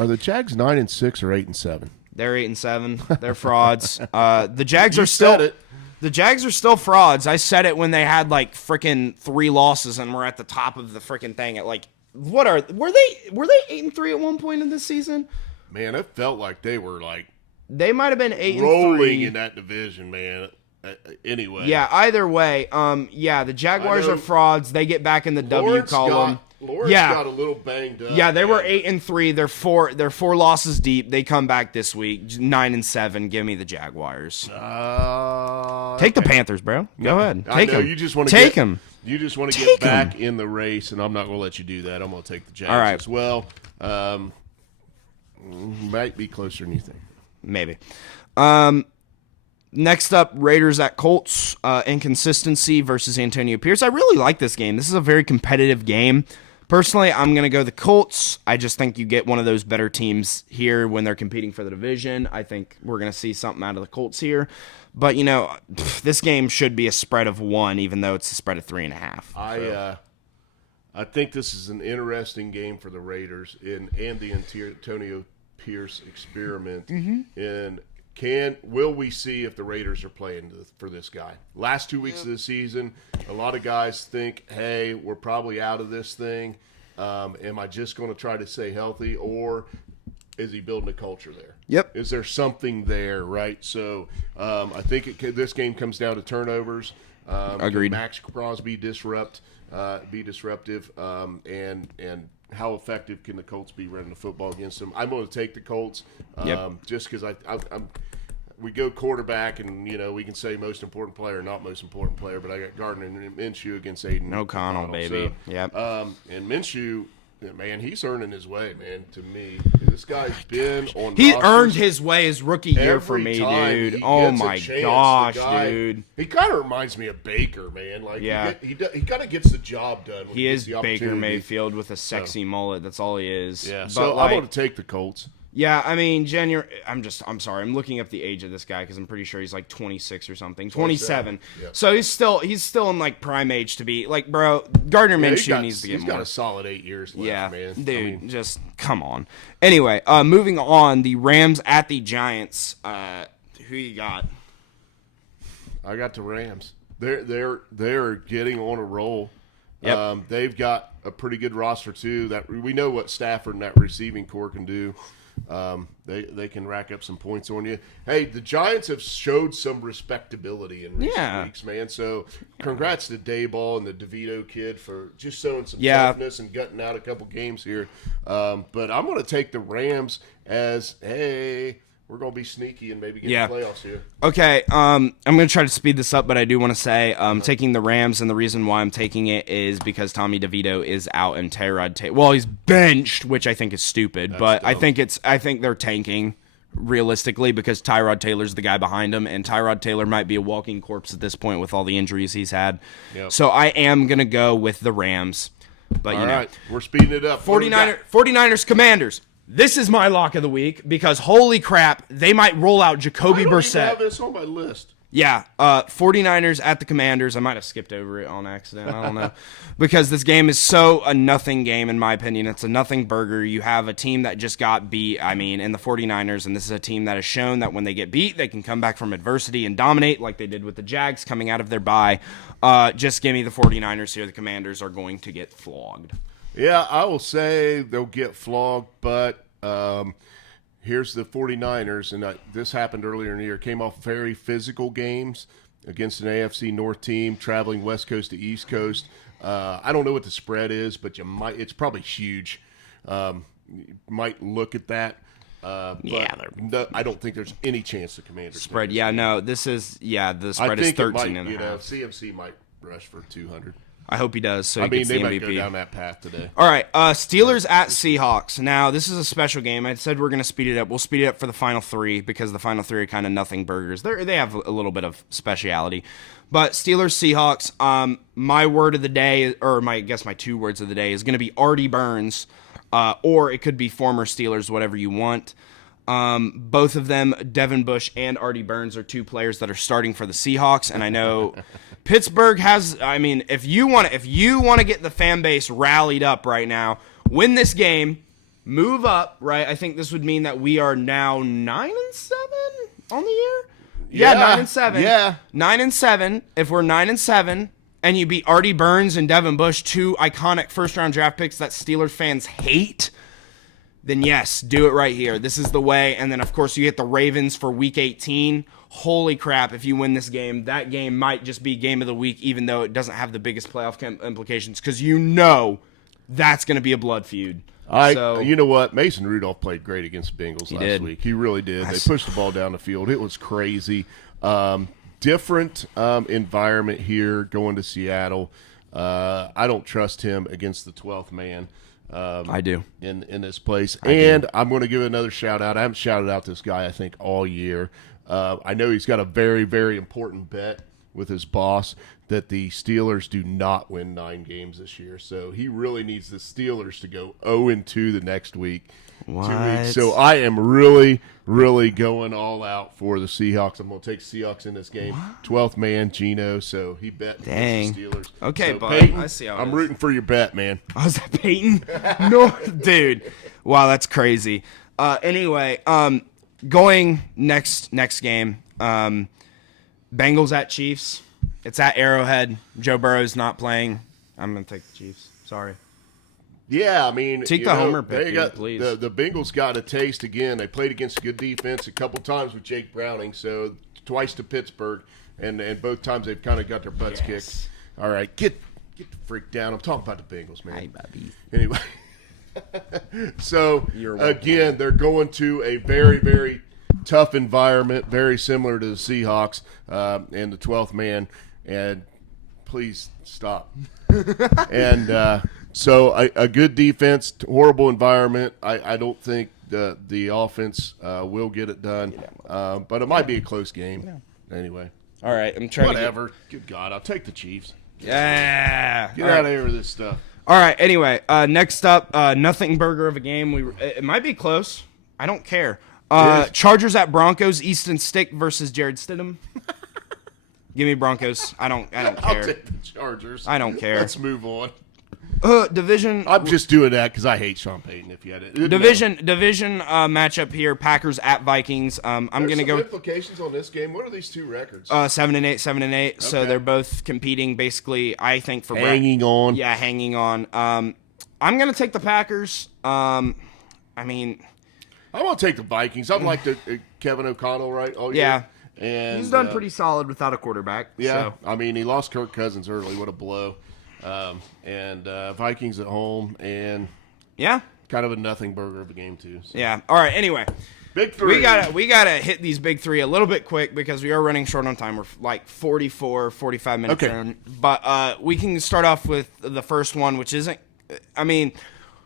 the Jags 9-6 or 8-7? They're 8-7. They're frauds. The Jags are said still. it. The Jags are still frauds. I said it when they had like freaking 3 losses and were at the top of the freaking thing. At like, were they 8-3 at one point in this season? Man, it felt like they were like They might have been 8-3. rolling in that division, man. Anyway. Yeah, either way, the Jaguars are frauds. They get back in the W column. Lawrence got a little banged up. Yeah, they were 8-3. They're 4 losses deep. They come back this week 9-7. Give me the Jaguars. Take the Panthers, bro. Go ahead. Take them. You just want to take them. You just want to get back in the race, and I'm not going to let you do that. I'm going to take the Jags as well. Might be closer than you think. Maybe. Next up, Raiders at Colts. Inconsistency versus Antonio Pierce. I really like this game. This is a very competitive game. Personally, I'm going to go the Colts. I just think you get one of those better teams here when they're competing for the division. I think we're going to see something out of the Colts here. But, this game should be a spread of 1, even though it's a spread of 3.5. I think this is an interesting game for the Raiders and the Antonio Pierce experiment. And will we see if the Raiders are playing for this guy? Last 2 weeks of the season, a lot of guys think, hey, we're probably out of this thing. Am I just going to try to stay healthy, or is he building a culture there? Yep. Is there something there, right? So I think this game comes down to turnovers. Agreed. Can Max Crosby be disruptive, and how effective can the Colts be running the football against them? I'm going to take the Colts, just because we go quarterback, and we can say most important player, not most important player, but I got Gardner and Minshew against Aiden O'Connell, baby. So, yep. And Minshew, man, he's earning his way, man. To me, this guy's been on. He rosters earned his way his rookie year for every me, time dude. he Oh gets a my chance. gosh, The guy, dude. He kind of reminds me of Baker, man. Like, Yeah. he kind of gets the job done. When He gets is the Baker opportunity. Mayfield with a sexy mullet. That's all he is. Yeah, But so I'm going to take the Colts. Yeah, I mean, I'm sorry. I'm looking up the age of this guy because I'm pretty sure he's like 26 or something. 27. Yeah. So he's still in like prime age to be like, bro. Gardner Minshew needs to get He's more. got a solid 8 years left, Yeah, man. dude, just come on. Anyway, moving on, the Rams at the Giants. Who you got? I got the Rams. They're getting on a roll. Yep. They've got a pretty good roster too. That we know what Stafford and that receiving core can do. They can rack up some points on you. Hey, the Giants have showed some respectability in recent weeks, man. So congrats to Dayball and the DeVito kid for just showing some toughness and gutting out a couple games here. But I'm going to take the Rams as, hey, we're going to be sneaky and maybe get the playoffs here. Okay, I'm going to try to speed this up, but I do want to say I'm taking the Rams, and the reason why I'm taking it is because Tommy DeVito is out and Tyrod Taylor. Well, he's benched, which I think is stupid, but dumb. I think they're tanking realistically because Tyrod Taylor's the guy behind him, and Tyrod Taylor might be a walking corpse at this point with all the injuries he's had. Yep. So I am going to go with the Rams. But all right, we're speeding it up. 49ers Commanders. This is my lock of the week because holy crap, they might roll out Jacoby Brissett. I have this on my list. Yeah, 49ers at the Commanders. I might have skipped over it on accident. I don't know. Because this game is so a nothing game, in my opinion. It's a nothing burger. You have a team that just got beat, in the 49ers, and this is a team that has shown that when they get beat, they can come back from adversity and dominate like they did with the Jags coming out of their bye. Just give me the 49ers here. The Commanders are going to get flogged. Yeah, I will say they'll get flogged, but here's the 49ers, and this happened earlier in the year, came off very physical games against an AFC North team, traveling West Coast to East Coast. I don't know what the spread is, but it's probably huge. You might look at that. I don't think there's any chance the Commanders spread. Yeah, no, the spread is 13 and a half. CMC might rush for 200. I hope he does. So he gets they the might MVP. go down that path today. All right, Steelers at Seahawks. Now, this is a special game. I said we're going to speed it up. We'll speed it up for the final three because the final three are kind of nothing burgers. They have a little bit of speciality. But Steelers Seahawks. My word of the day, or my 2 words of the day, is going to be Artie Burns, or it could be former Steelers, whatever you want. Both of them, Devin Bush and Artie Burns, are 2 players that are starting for the Seahawks, and I know Pittsburgh has. If you want to get the fan base rallied up right now, win this game, move up. Right, I think this would mean that we are now 9-7 on the year. Yeah, 9-7. Yeah, 9-7. If we're 9-7. And you beat Artie Burns and Devin Bush, 2 iconic first-round draft picks that Steelers fans hate, then yes, do it right here. This is the way. And then, of course, you get the Ravens for Week 18. Holy crap, if you win this game, that game might just be game of the week, even though it doesn't have the biggest playoff implications, because that's going to be a blood feud. You know what? Mason Rudolph played great against the Bengals last week. He really did. They pushed the ball down the field. It was crazy. Different environment here going to Seattle. I don't trust him against the 12th man. I do. In this place. I'm going to give another shout-out. I haven't shouted out this guy, I think, all year. I know he's got a very, very important bet with his boss that the Steelers do not win 9 games this year. So he really needs the Steelers to go 0-2 the next week. What? 2 weeks. So I am really, really going all out for the Seahawks. I'm going to take Seahawks in this game. What? 12th man, Geno. So he bet against the Steelers. Okay, so, bud. Peyton, I see how I'm rooting for your bet, man. Was that Peyton? No, dude. Wow, that's crazy. Anyway, going next game. Bengals at Chiefs. It's at Arrowhead. Joe Burrow's not playing. I'm going to take the Chiefs. Sorry. Yeah, take the homer pick, please. The Bengals got a taste again. They played against a good defense a couple times with Jake Browning, so twice to Pittsburgh, and both times they've kind of got their butts kicked. All right, get the freak down. I'm talking about the Bengals, man. Hey, Bobby. Anyway, so again, they're going to a very, very tough environment, very similar to the Seahawks and the 12th man. And please stop. And so a good defense, horrible environment. I don't think the offense will get it done, but it might be a close game. Yeah. Anyway. All right, I'm trying. Whatever. Good God, I'll take the Chiefs. Yeah. Get out of here with this stuff. All right. Anyway, next up, nothing burger of a game. It might be close. I don't care. Chargers at Broncos. Easton Stick versus Jared Stidham. Give me Broncos. I don't care. I'll take the Chargers. I don't care. Let's move on. Division. I'm just doing that because I hate Sean Payton. If you had it. Division matchup here. Packers at Vikings. I'm going to go. Implications on this game. What are these 2 records? 7-8, 7-8. Okay. So they're both competing basically. I think for hanging on. Yeah, hanging on. I'm going to take the Packers. I'm going to take the Vikings. I'm like the Kevin O'Connell, right? Oh yeah. And he's done pretty solid without a quarterback. Yeah. So. He lost Kirk Cousins early. What a blow. And Vikings at home, and kind of a nothing burger of a game too. So. Yeah. All right. Anyway, Big three. We gotta hit these big three a little bit quick because we are running short on time. We're like 45 minutes in. But we can start off with the first one, which isn't. I mean,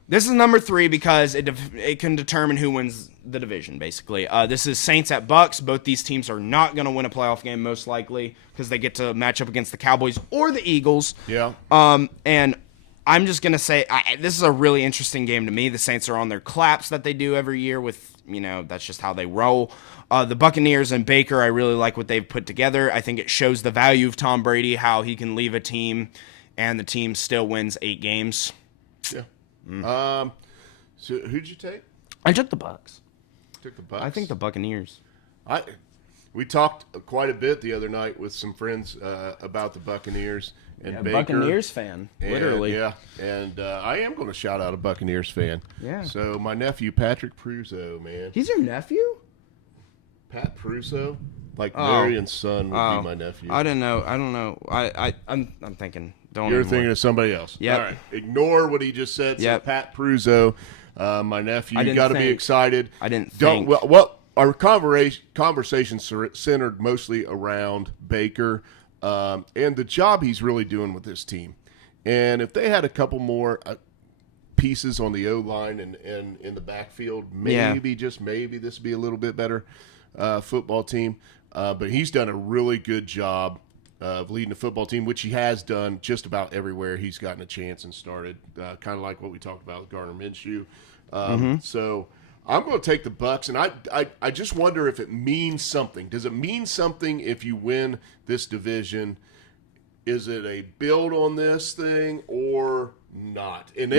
this is number 3 because it can determine who wins the division. Basically, this is Saints at Bucks. Both these teams are not going to win a playoff game most likely because they get to match up against the Cowboys or the Eagles. Yeah. And I'm just going to say this is a really interesting game to me. The Saints are on their claps that they do every year with, that's just how they roll. The Buccaneers and Baker, I really like what they've put together. I think it shows the value of Tom Brady, how he can leave a team and the team still wins 8 games. Yeah. So who'd you take? I took the Bucks. Took the Bucks. I think the Buccaneers. We talked quite a bit the other night with some friends about the Buccaneers and Baker. Buccaneers fan, literally. Yeah, and I am going to shout out a Buccaneers fan. Yeah. So my nephew Patrick Pruso, man. He's your nephew? Pat Pruso, like Marion's son would be my nephew. I don't know. I'm thinking. You're thinking of somebody else. Yeah. All right. Ignore what he just said. Yep. So Pat Pruso, my nephew. You got to be excited. I didn't think. Our conversation centered mostly around Baker and the job he's really doing with this team. And if they had a couple more pieces on the O-line and in the backfield, maybe, just maybe, this would be a little bit better football team. But he's done a really good job of leading the football team, which he has done just about everywhere he's gotten a chance and started, kind of like what we talked about with Gardner Minshew. So I'm going to take the Bucks, and I just wonder if it means something. Does it mean something if you win this division? Is it a build on this thing or not? And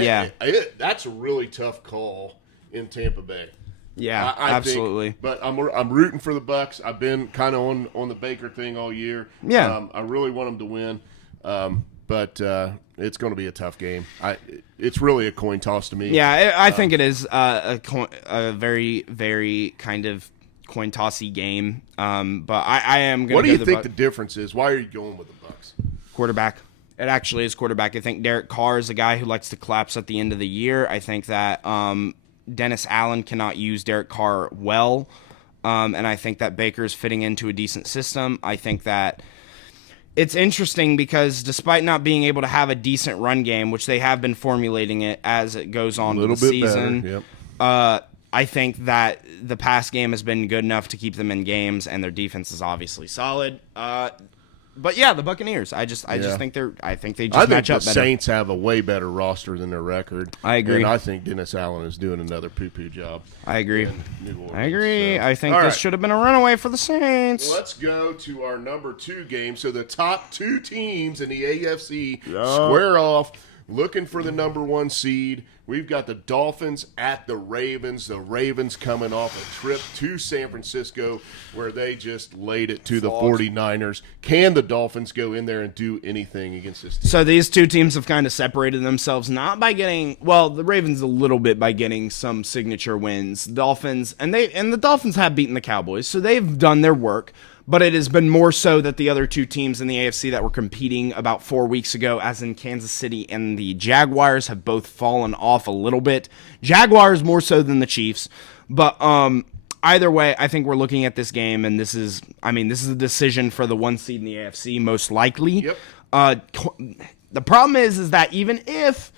that's a really tough call in Tampa Bay. Yeah, I absolutely. Think, but I'm rooting for the Bucks. I've been kind of on the Baker thing all year. Yeah, I really want them to win. But it's going to be a tough game. It's really a coin toss to me. Yeah, I think it is a very, very kind of coin tossy game. But I am going to. What do you think the difference is? Why are you going with the Bucks? Quarterback. It actually is quarterback. I think Derek Carr is a guy who likes to collapse at the end of the year. I think that Dennis Allen cannot use Derek Carr well. And I think that Baker's fitting into a decent system. I think that it's interesting because despite not being able to have a decent run game, which they have been formulating it as it goes on to the season, yep. I think that the pass game has been good enough to keep them in games, and their defense is obviously solid. But yeah, the Buccaneers. I just think they just match up better. The Saints have a way better roster than their record. I agree. And I think Dennis Allen is doing another poo-poo job. I agree. I agree. So, I think this should have been a runaway for the Saints. Let's go to our number 2 game. So the top 2 teams in the AFC square off, looking for the number 1 seed. We've got the Dolphins at the Ravens. The Ravens coming off a trip to San Francisco where they just laid it to the 49ers. Can the Dolphins go in there and do anything against this team? So these two teams have kind of separated themselves, not by getting, the Ravens a little bit by getting some signature wins. The Dolphins have beaten the Cowboys, so they've done their work. But it has been more so that the other 2 teams in the AFC that were competing about 4 weeks ago, as in Kansas City and the Jaguars, have both fallen off a little bit. Jaguars more so than the Chiefs. But either way, I think we're looking at this game, and this is a decision for the 1 seed in the AFC, most likely. Yep. The problem is that even if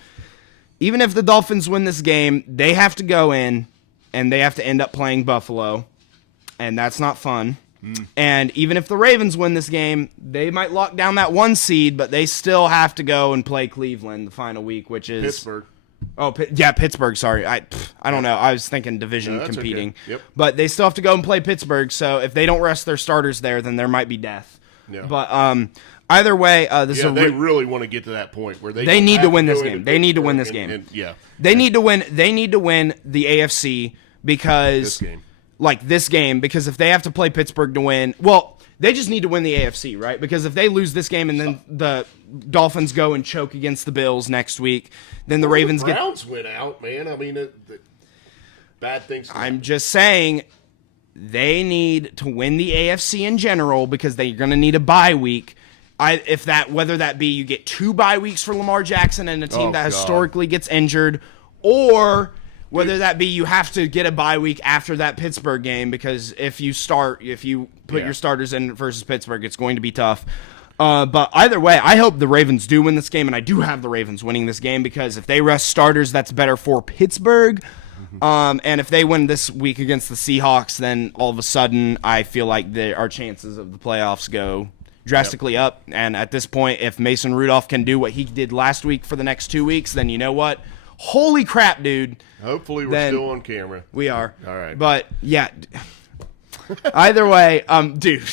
the Dolphins win this game, they have to go in, and they have to end up playing Buffalo, and that's not fun. And even if the Ravens win this game, they might lock down that 1 seed, but they still have to go and play Cleveland the final week, which is Pittsburgh. Oh, yeah, Pittsburgh. Sorry, I don't know. I was thinking division competing, okay. Yep. But they still have to go and play Pittsburgh. So if they don't rest their starters there, then there might be death. Yeah. But either way, they really want to get to that point where they need to win this game. They need to win this game. They need to win. They need to win the AFC because this game, because if they have to play Pittsburgh to win, they just need to win the AFC, right? Because if they lose this game and then the Dolphins go and choke against the Bills next week, then the Ravens the Browns went out, man. I mean, bad things. I'm just saying they need to win the AFC in general because they're going to need a bye week. Whether that be you get 2 bye weeks for Lamar Jackson and a team that historically gets injured, or Whether that be you have to get a bye week after that Pittsburgh game, because if you put your starters in versus Pittsburgh, it's going to be tough. But either way, I hope the Ravens do win this game, and I do have the Ravens winning this game, because if they rest starters, that's better for Pittsburgh. And if they win this week against the Seahawks, then all of a sudden I feel like our chances of the playoffs go drastically up. And at this point, if Mason Rudolph can do what he did last week for the next 2 weeks, then you know what? Holy crap, dude. Hopefully we're still on camera. We are. All right. But, yeah. Either way, dude.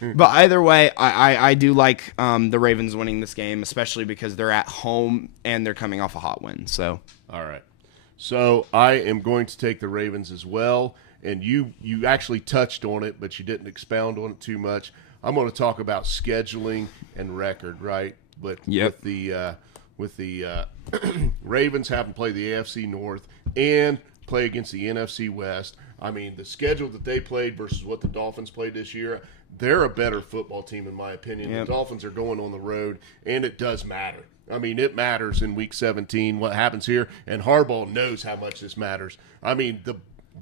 But either way, I do like the Ravens winning this game, especially because they're at home and they're coming off a hot win. So, all right. So I am going to take the Ravens as well. And you actually touched on it, but you didn't expound on it too much. I'm going to talk about scheduling and record, right? But with the Ravens having to play the AFC North and play against the NFC West. I mean, the schedule that they played versus what the Dolphins played this year, they're a better football team in my opinion. Yep. The Dolphins are going on the road, and it does matter. I mean, it matters in Week 17 what happens here, and Harbaugh knows how much this matters. I mean,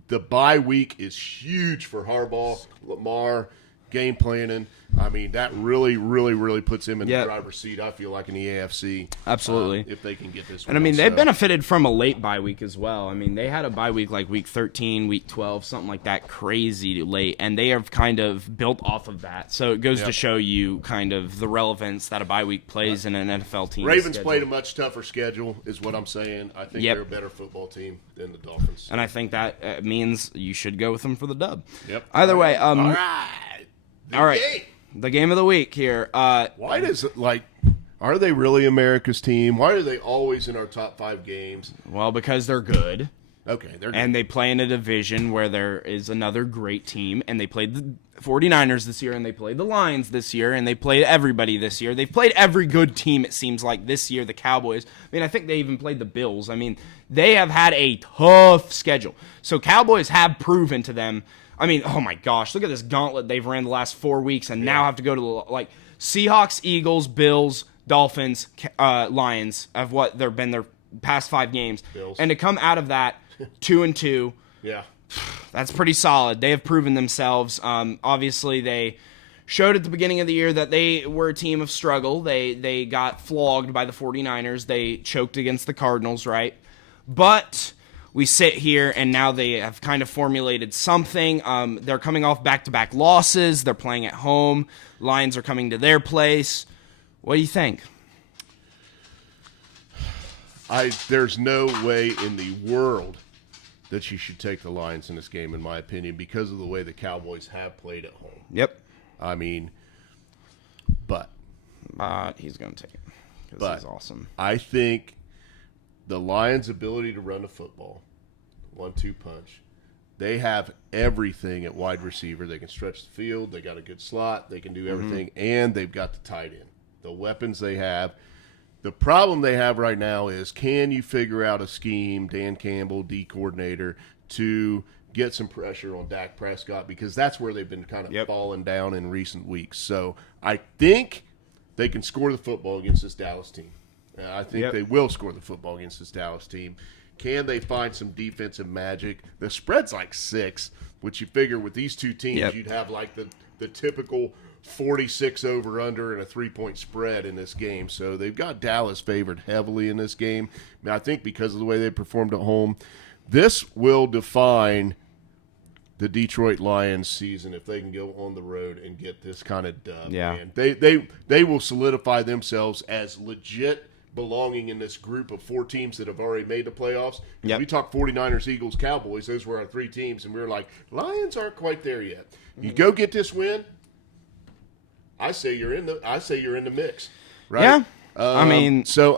the bye week is huge for Harbaugh, Lamar, game planning. I mean, that really, really, really puts him in the driver's seat, I feel like, in the AFC. Absolutely. If they can get this one. And, I mean, they've benefited from a late bye week as well. I mean, they had a bye week like Week 13, Week 12, something like that, crazy late, and they have kind of built off of that. So it goes to show you kind of the relevance that a bye week plays in an NFL team. Ravens played a much tougher schedule is what I'm saying. I think they're a better football team than the Dolphins. And I think that means you should go with them for the dub. Yep. Either way. All right. All right. The game of the week here. Why does it, are they really America's team? Why are they always in our top 5 games? Well, because they're good. Okay, they're good. And they play in a division where there is another great team, and they played the 49ers this year, and they played the Lions this year, and they played everybody this year. They've played every good team, it seems like, this year, the Cowboys. I mean, I think they even played the Bills. I mean, they have had a tough schedule. So Cowboys have proven to them. I mean, oh my gosh, look at this gauntlet they've ran the last 4 weeks and now have to go to Seahawks, Eagles, Bills, Dolphins, Lions of what they've been their past 5 games. Bills. And to come out of that 2-2, that's pretty solid. They have proven themselves. Obviously, they showed at the beginning of the year that they were a team of struggle. They got flogged by the 49ers. They choked against the Cardinals, right? But we sit here, and now they have kind of formulated something. They're coming off back-to-back losses. They're playing at home. Lions are coming to their place. What do you think? There's no way in the world that you should take the Lions in this game, in my opinion, because of the way the Cowboys have played at home. Yep. I mean, but he's going to take it because he's awesome. I think the Lions' ability to run the football, 1-2 punch, they have everything at wide receiver. They can stretch the field. They got a good slot. They can do everything, and they've got the tight end. The weapons they have. The problem they have right now is, can you figure out a scheme, Dan Campbell, D coordinator, to get some pressure on Dak Prescott, because that's where they've been kind of falling down in recent weeks. So I think they can score the football against this Dallas team. I think they will score the football against this Dallas team. Can they find some defensive magic? The spread's like 6, which you figure with these two teams, you'd have like the typical 46 over-under and a 3-point spread in this game. So they've got Dallas favored heavily in this game. I think because of the way they performed at home. This will define the Detroit Lions season if they can go on the road and get this kind of dub. Yeah. Man. They will solidify themselves as legit belonging in this group of 4 teams that have already made the playoffs. We talk 49ers, Eagles, Cowboys. Those were our 3 teams, and we were like, Lions aren't quite there yet. You go get this win, I say you're in the mix, right? Yeah. I mean, so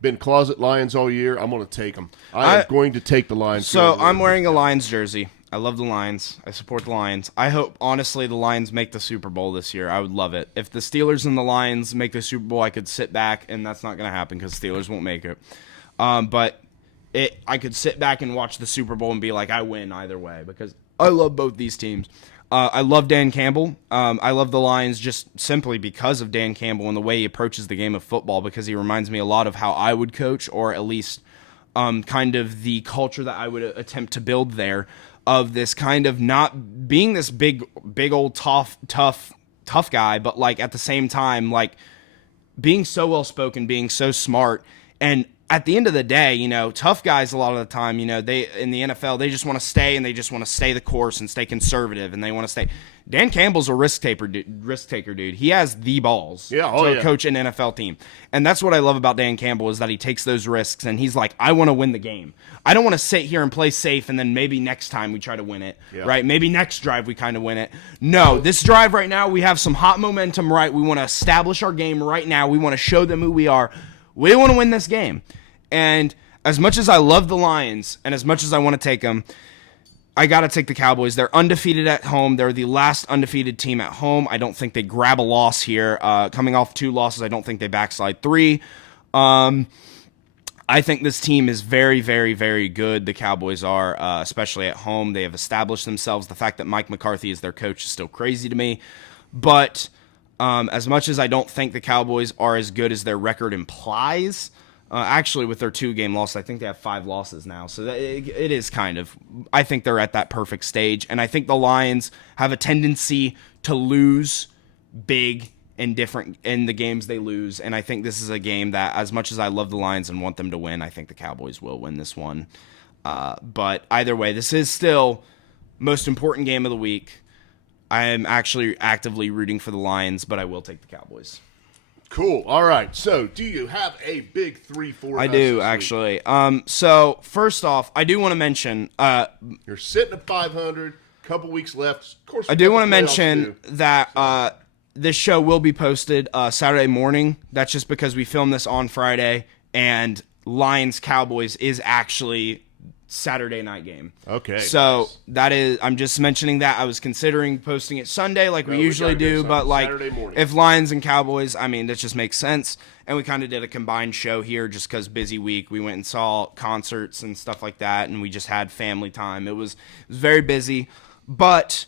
been closet Lions all year. I'm going to take them. I'm going to take the Lions. So I'm wearing a Lions jersey. I love the Lions. I support the Lions. I hope, honestly, the Lions make the Super Bowl this year. I would love it. If the Steelers and the Lions make the Super Bowl, I could sit back, and that's not going to happen because the Steelers won't make it. But I could sit back and watch the Super Bowl and be like, I win either way because I love both these teams. I love Dan Campbell. I love the Lions just simply because of Dan Campbell and the way he approaches the game of football, because he reminds me a lot of how I would coach, or at least kind of the culture that I would attempt to build there, of this kind of not being this big old tough guy, but like at the same time, like being so well spoken, being so smart. And at the end of the day, you know, tough guys a lot of the time, you know, they in the NFL, they just want to stay and they just want to stay the course and stay conservative and they want to stay. Dan Campbell's a risk taker, dude. He has the balls to coach an NFL team. And that's what I love about Dan Campbell, is that he takes those risks and he's like, I want to win the game. I don't want to sit here and play safe and then maybe next time we try to win it, right? Maybe next drive we kind of win it. No, this drive right now, we have some hot momentum, right? We want to establish our game right now. We want to show them who we are. We want to win this game. And as much as I love the Lions and as much as I want to take them, I got to take the Cowboys. They're undefeated at home. They're the last undefeated team at home. I don't think they grab a loss here. Coming off 2 losses, I don't think they backslide 3. I think this team is very, very, very good. The Cowboys are, especially at home. They have established themselves. The fact that Mike McCarthy is their coach is still crazy to me. But as much as I don't think the Cowboys are as good as their record implies, actually, with their 2-game loss, I think they have 5 losses now. So it is kind of, I think they're at that perfect stage. And I think the Lions have a tendency to lose big and different in the games they lose. And I think this is a game that, as much as I love the Lions and want them to win, I think the Cowboys will win this one. But either way, this is still most important game of the week. I am actually actively rooting for the Lions, but I will take the Cowboys. Cool. All right. So, do you have a big 3 for us? I do, actually. So, first off, I do want to mention... You're sitting at 500, couple weeks left. Of course, I do want to mention that this show will be posted Saturday morning. That's just because we filmed this on Friday, and Lions-Cowboys is actually Saturday night game. Okay. So, that is... I'm just mentioning that. I was considering posting it Sunday like we usually do, but like if Lions and Cowboys, I mean, that just makes sense. And we kind of did a combined show here just because busy week. We went and saw concerts and stuff like that, and we just had family time. It was very busy. But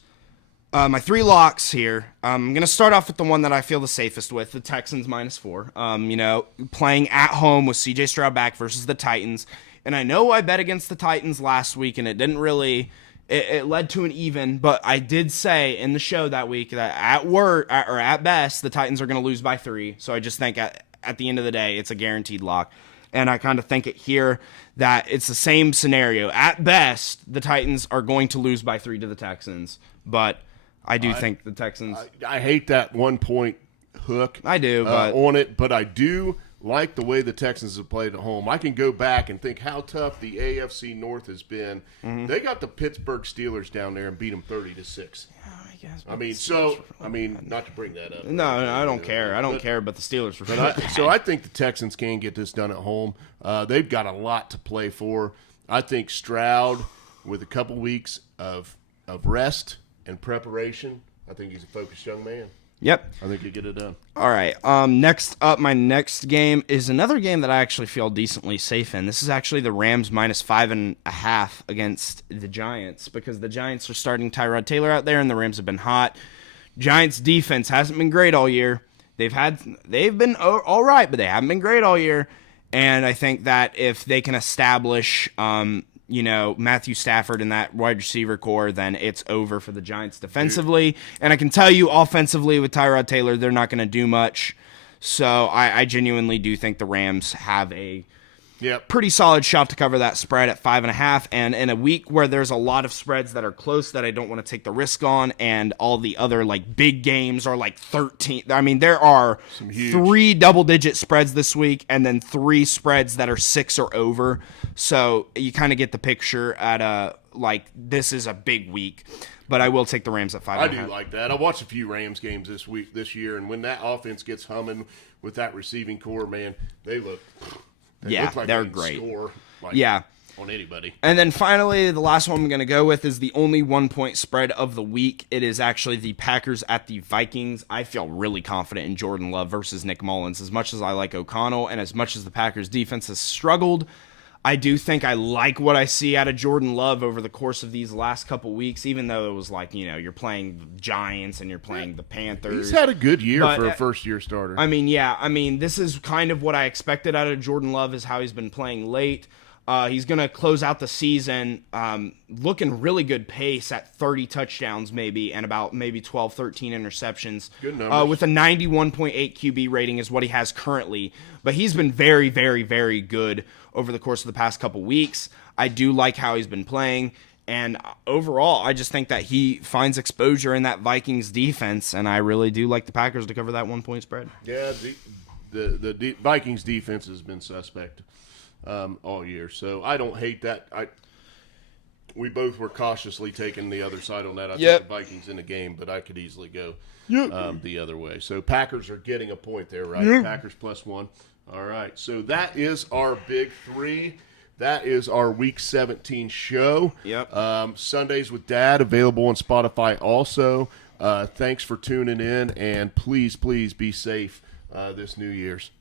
my 3 locks here, I'm going to start off with the one that I feel the safest with, the Texans -4. You know, playing at home with C.J. Stroud back versus the Titans. And I know I bet against the Titans last week, and it didn't really it led to an even, but I did say in the show that week that at best, the Titans are going to lose by 3. So I just think at the end of the day, it's a guaranteed lock. And I kind of think it here that it's the same scenario. At best, the Titans are going to lose by 3 to the Texans, but I do think the Texans... I hate that 1-point hook. I do, but on it, but I do like the way the Texans have played at home. I can go back and think how tough the AFC North has been. Mm-hmm. They got the Pittsburgh Steelers down there and beat them 30-6. Yeah, I mean, not to bring that up. No, I don't care. I don't care about the Steelers for sure. So I think the Texans can get this done at home. They've got a lot to play for. I think Stroud, with a couple weeks of rest and preparation, I think he's a focused young man. Yep. I think you get it done. All right. Next up, my next game is another game that I actually feel decently safe in. This is actually the Rams -5.5 against the Giants, because the Giants are starting Tyrod Taylor out there and the Rams have been hot. Giants defense hasn't been great all year. They've been all right, but they haven't been great all year. And I think that if they can establish Matthew Stafford and that wide receiver core, then it's over for the Giants defensively. And I can tell you offensively with Tyrod Taylor, they're not going to do much. So I genuinely do think the Rams have a pretty solid shot to cover that spread at 5.5. And in a week where there's a lot of spreads that are close that I don't want to take the risk on, and all the other like big games are like 13. I mean, there are 3 double-digit spreads this week, and then 3 spreads that are 6 or over. So you kind of get the picture at this is a big week. But I will take the Rams at 5.5. I do like that. I watched a few Rams games this year, and when that offense gets humming with that receiving core, man, they look like they're they great. Score on anybody. And then finally, the last one I'm going to go with is the only 1-point spread of the week. It is actually the Packers at the Vikings. I feel really confident in Jordan Love versus Nick Mullins. As much as I like O'Connell and as much as the Packers defense has struggled, I do think I like what I see out of Jordan Love over the course of these last couple weeks, even though it was like, you're playing the Giants and you're playing the Panthers. He's had a good year for a first-year starter. I mean, this is kind of what I expected out of Jordan Love, is how he's been playing late. He's going to close out the season looking really good pace at 30 touchdowns maybe and about maybe 12, 13 interceptions. Good numbers. With a 91.8 QB rating is what he has currently. But he's been very, very, very good over the course of the past couple weeks. I do like how he's been playing. And overall, I just think that he finds exposure in that Vikings defense, and I really do like the Packers to cover that 1-point spread. Yeah, the Vikings defense has been suspect all year, so I don't hate that. We both were cautiously taking the other side on that. I think the Vikings in the game, but I could easily go the other way. So Packers are getting a point there, right? Yep. Packers +1. All right, so that is our big three. That is our Week 17 show. Yep. Sundays with Dad, available on Spotify also. Thanks for tuning in, and please, please be safe this New Year's.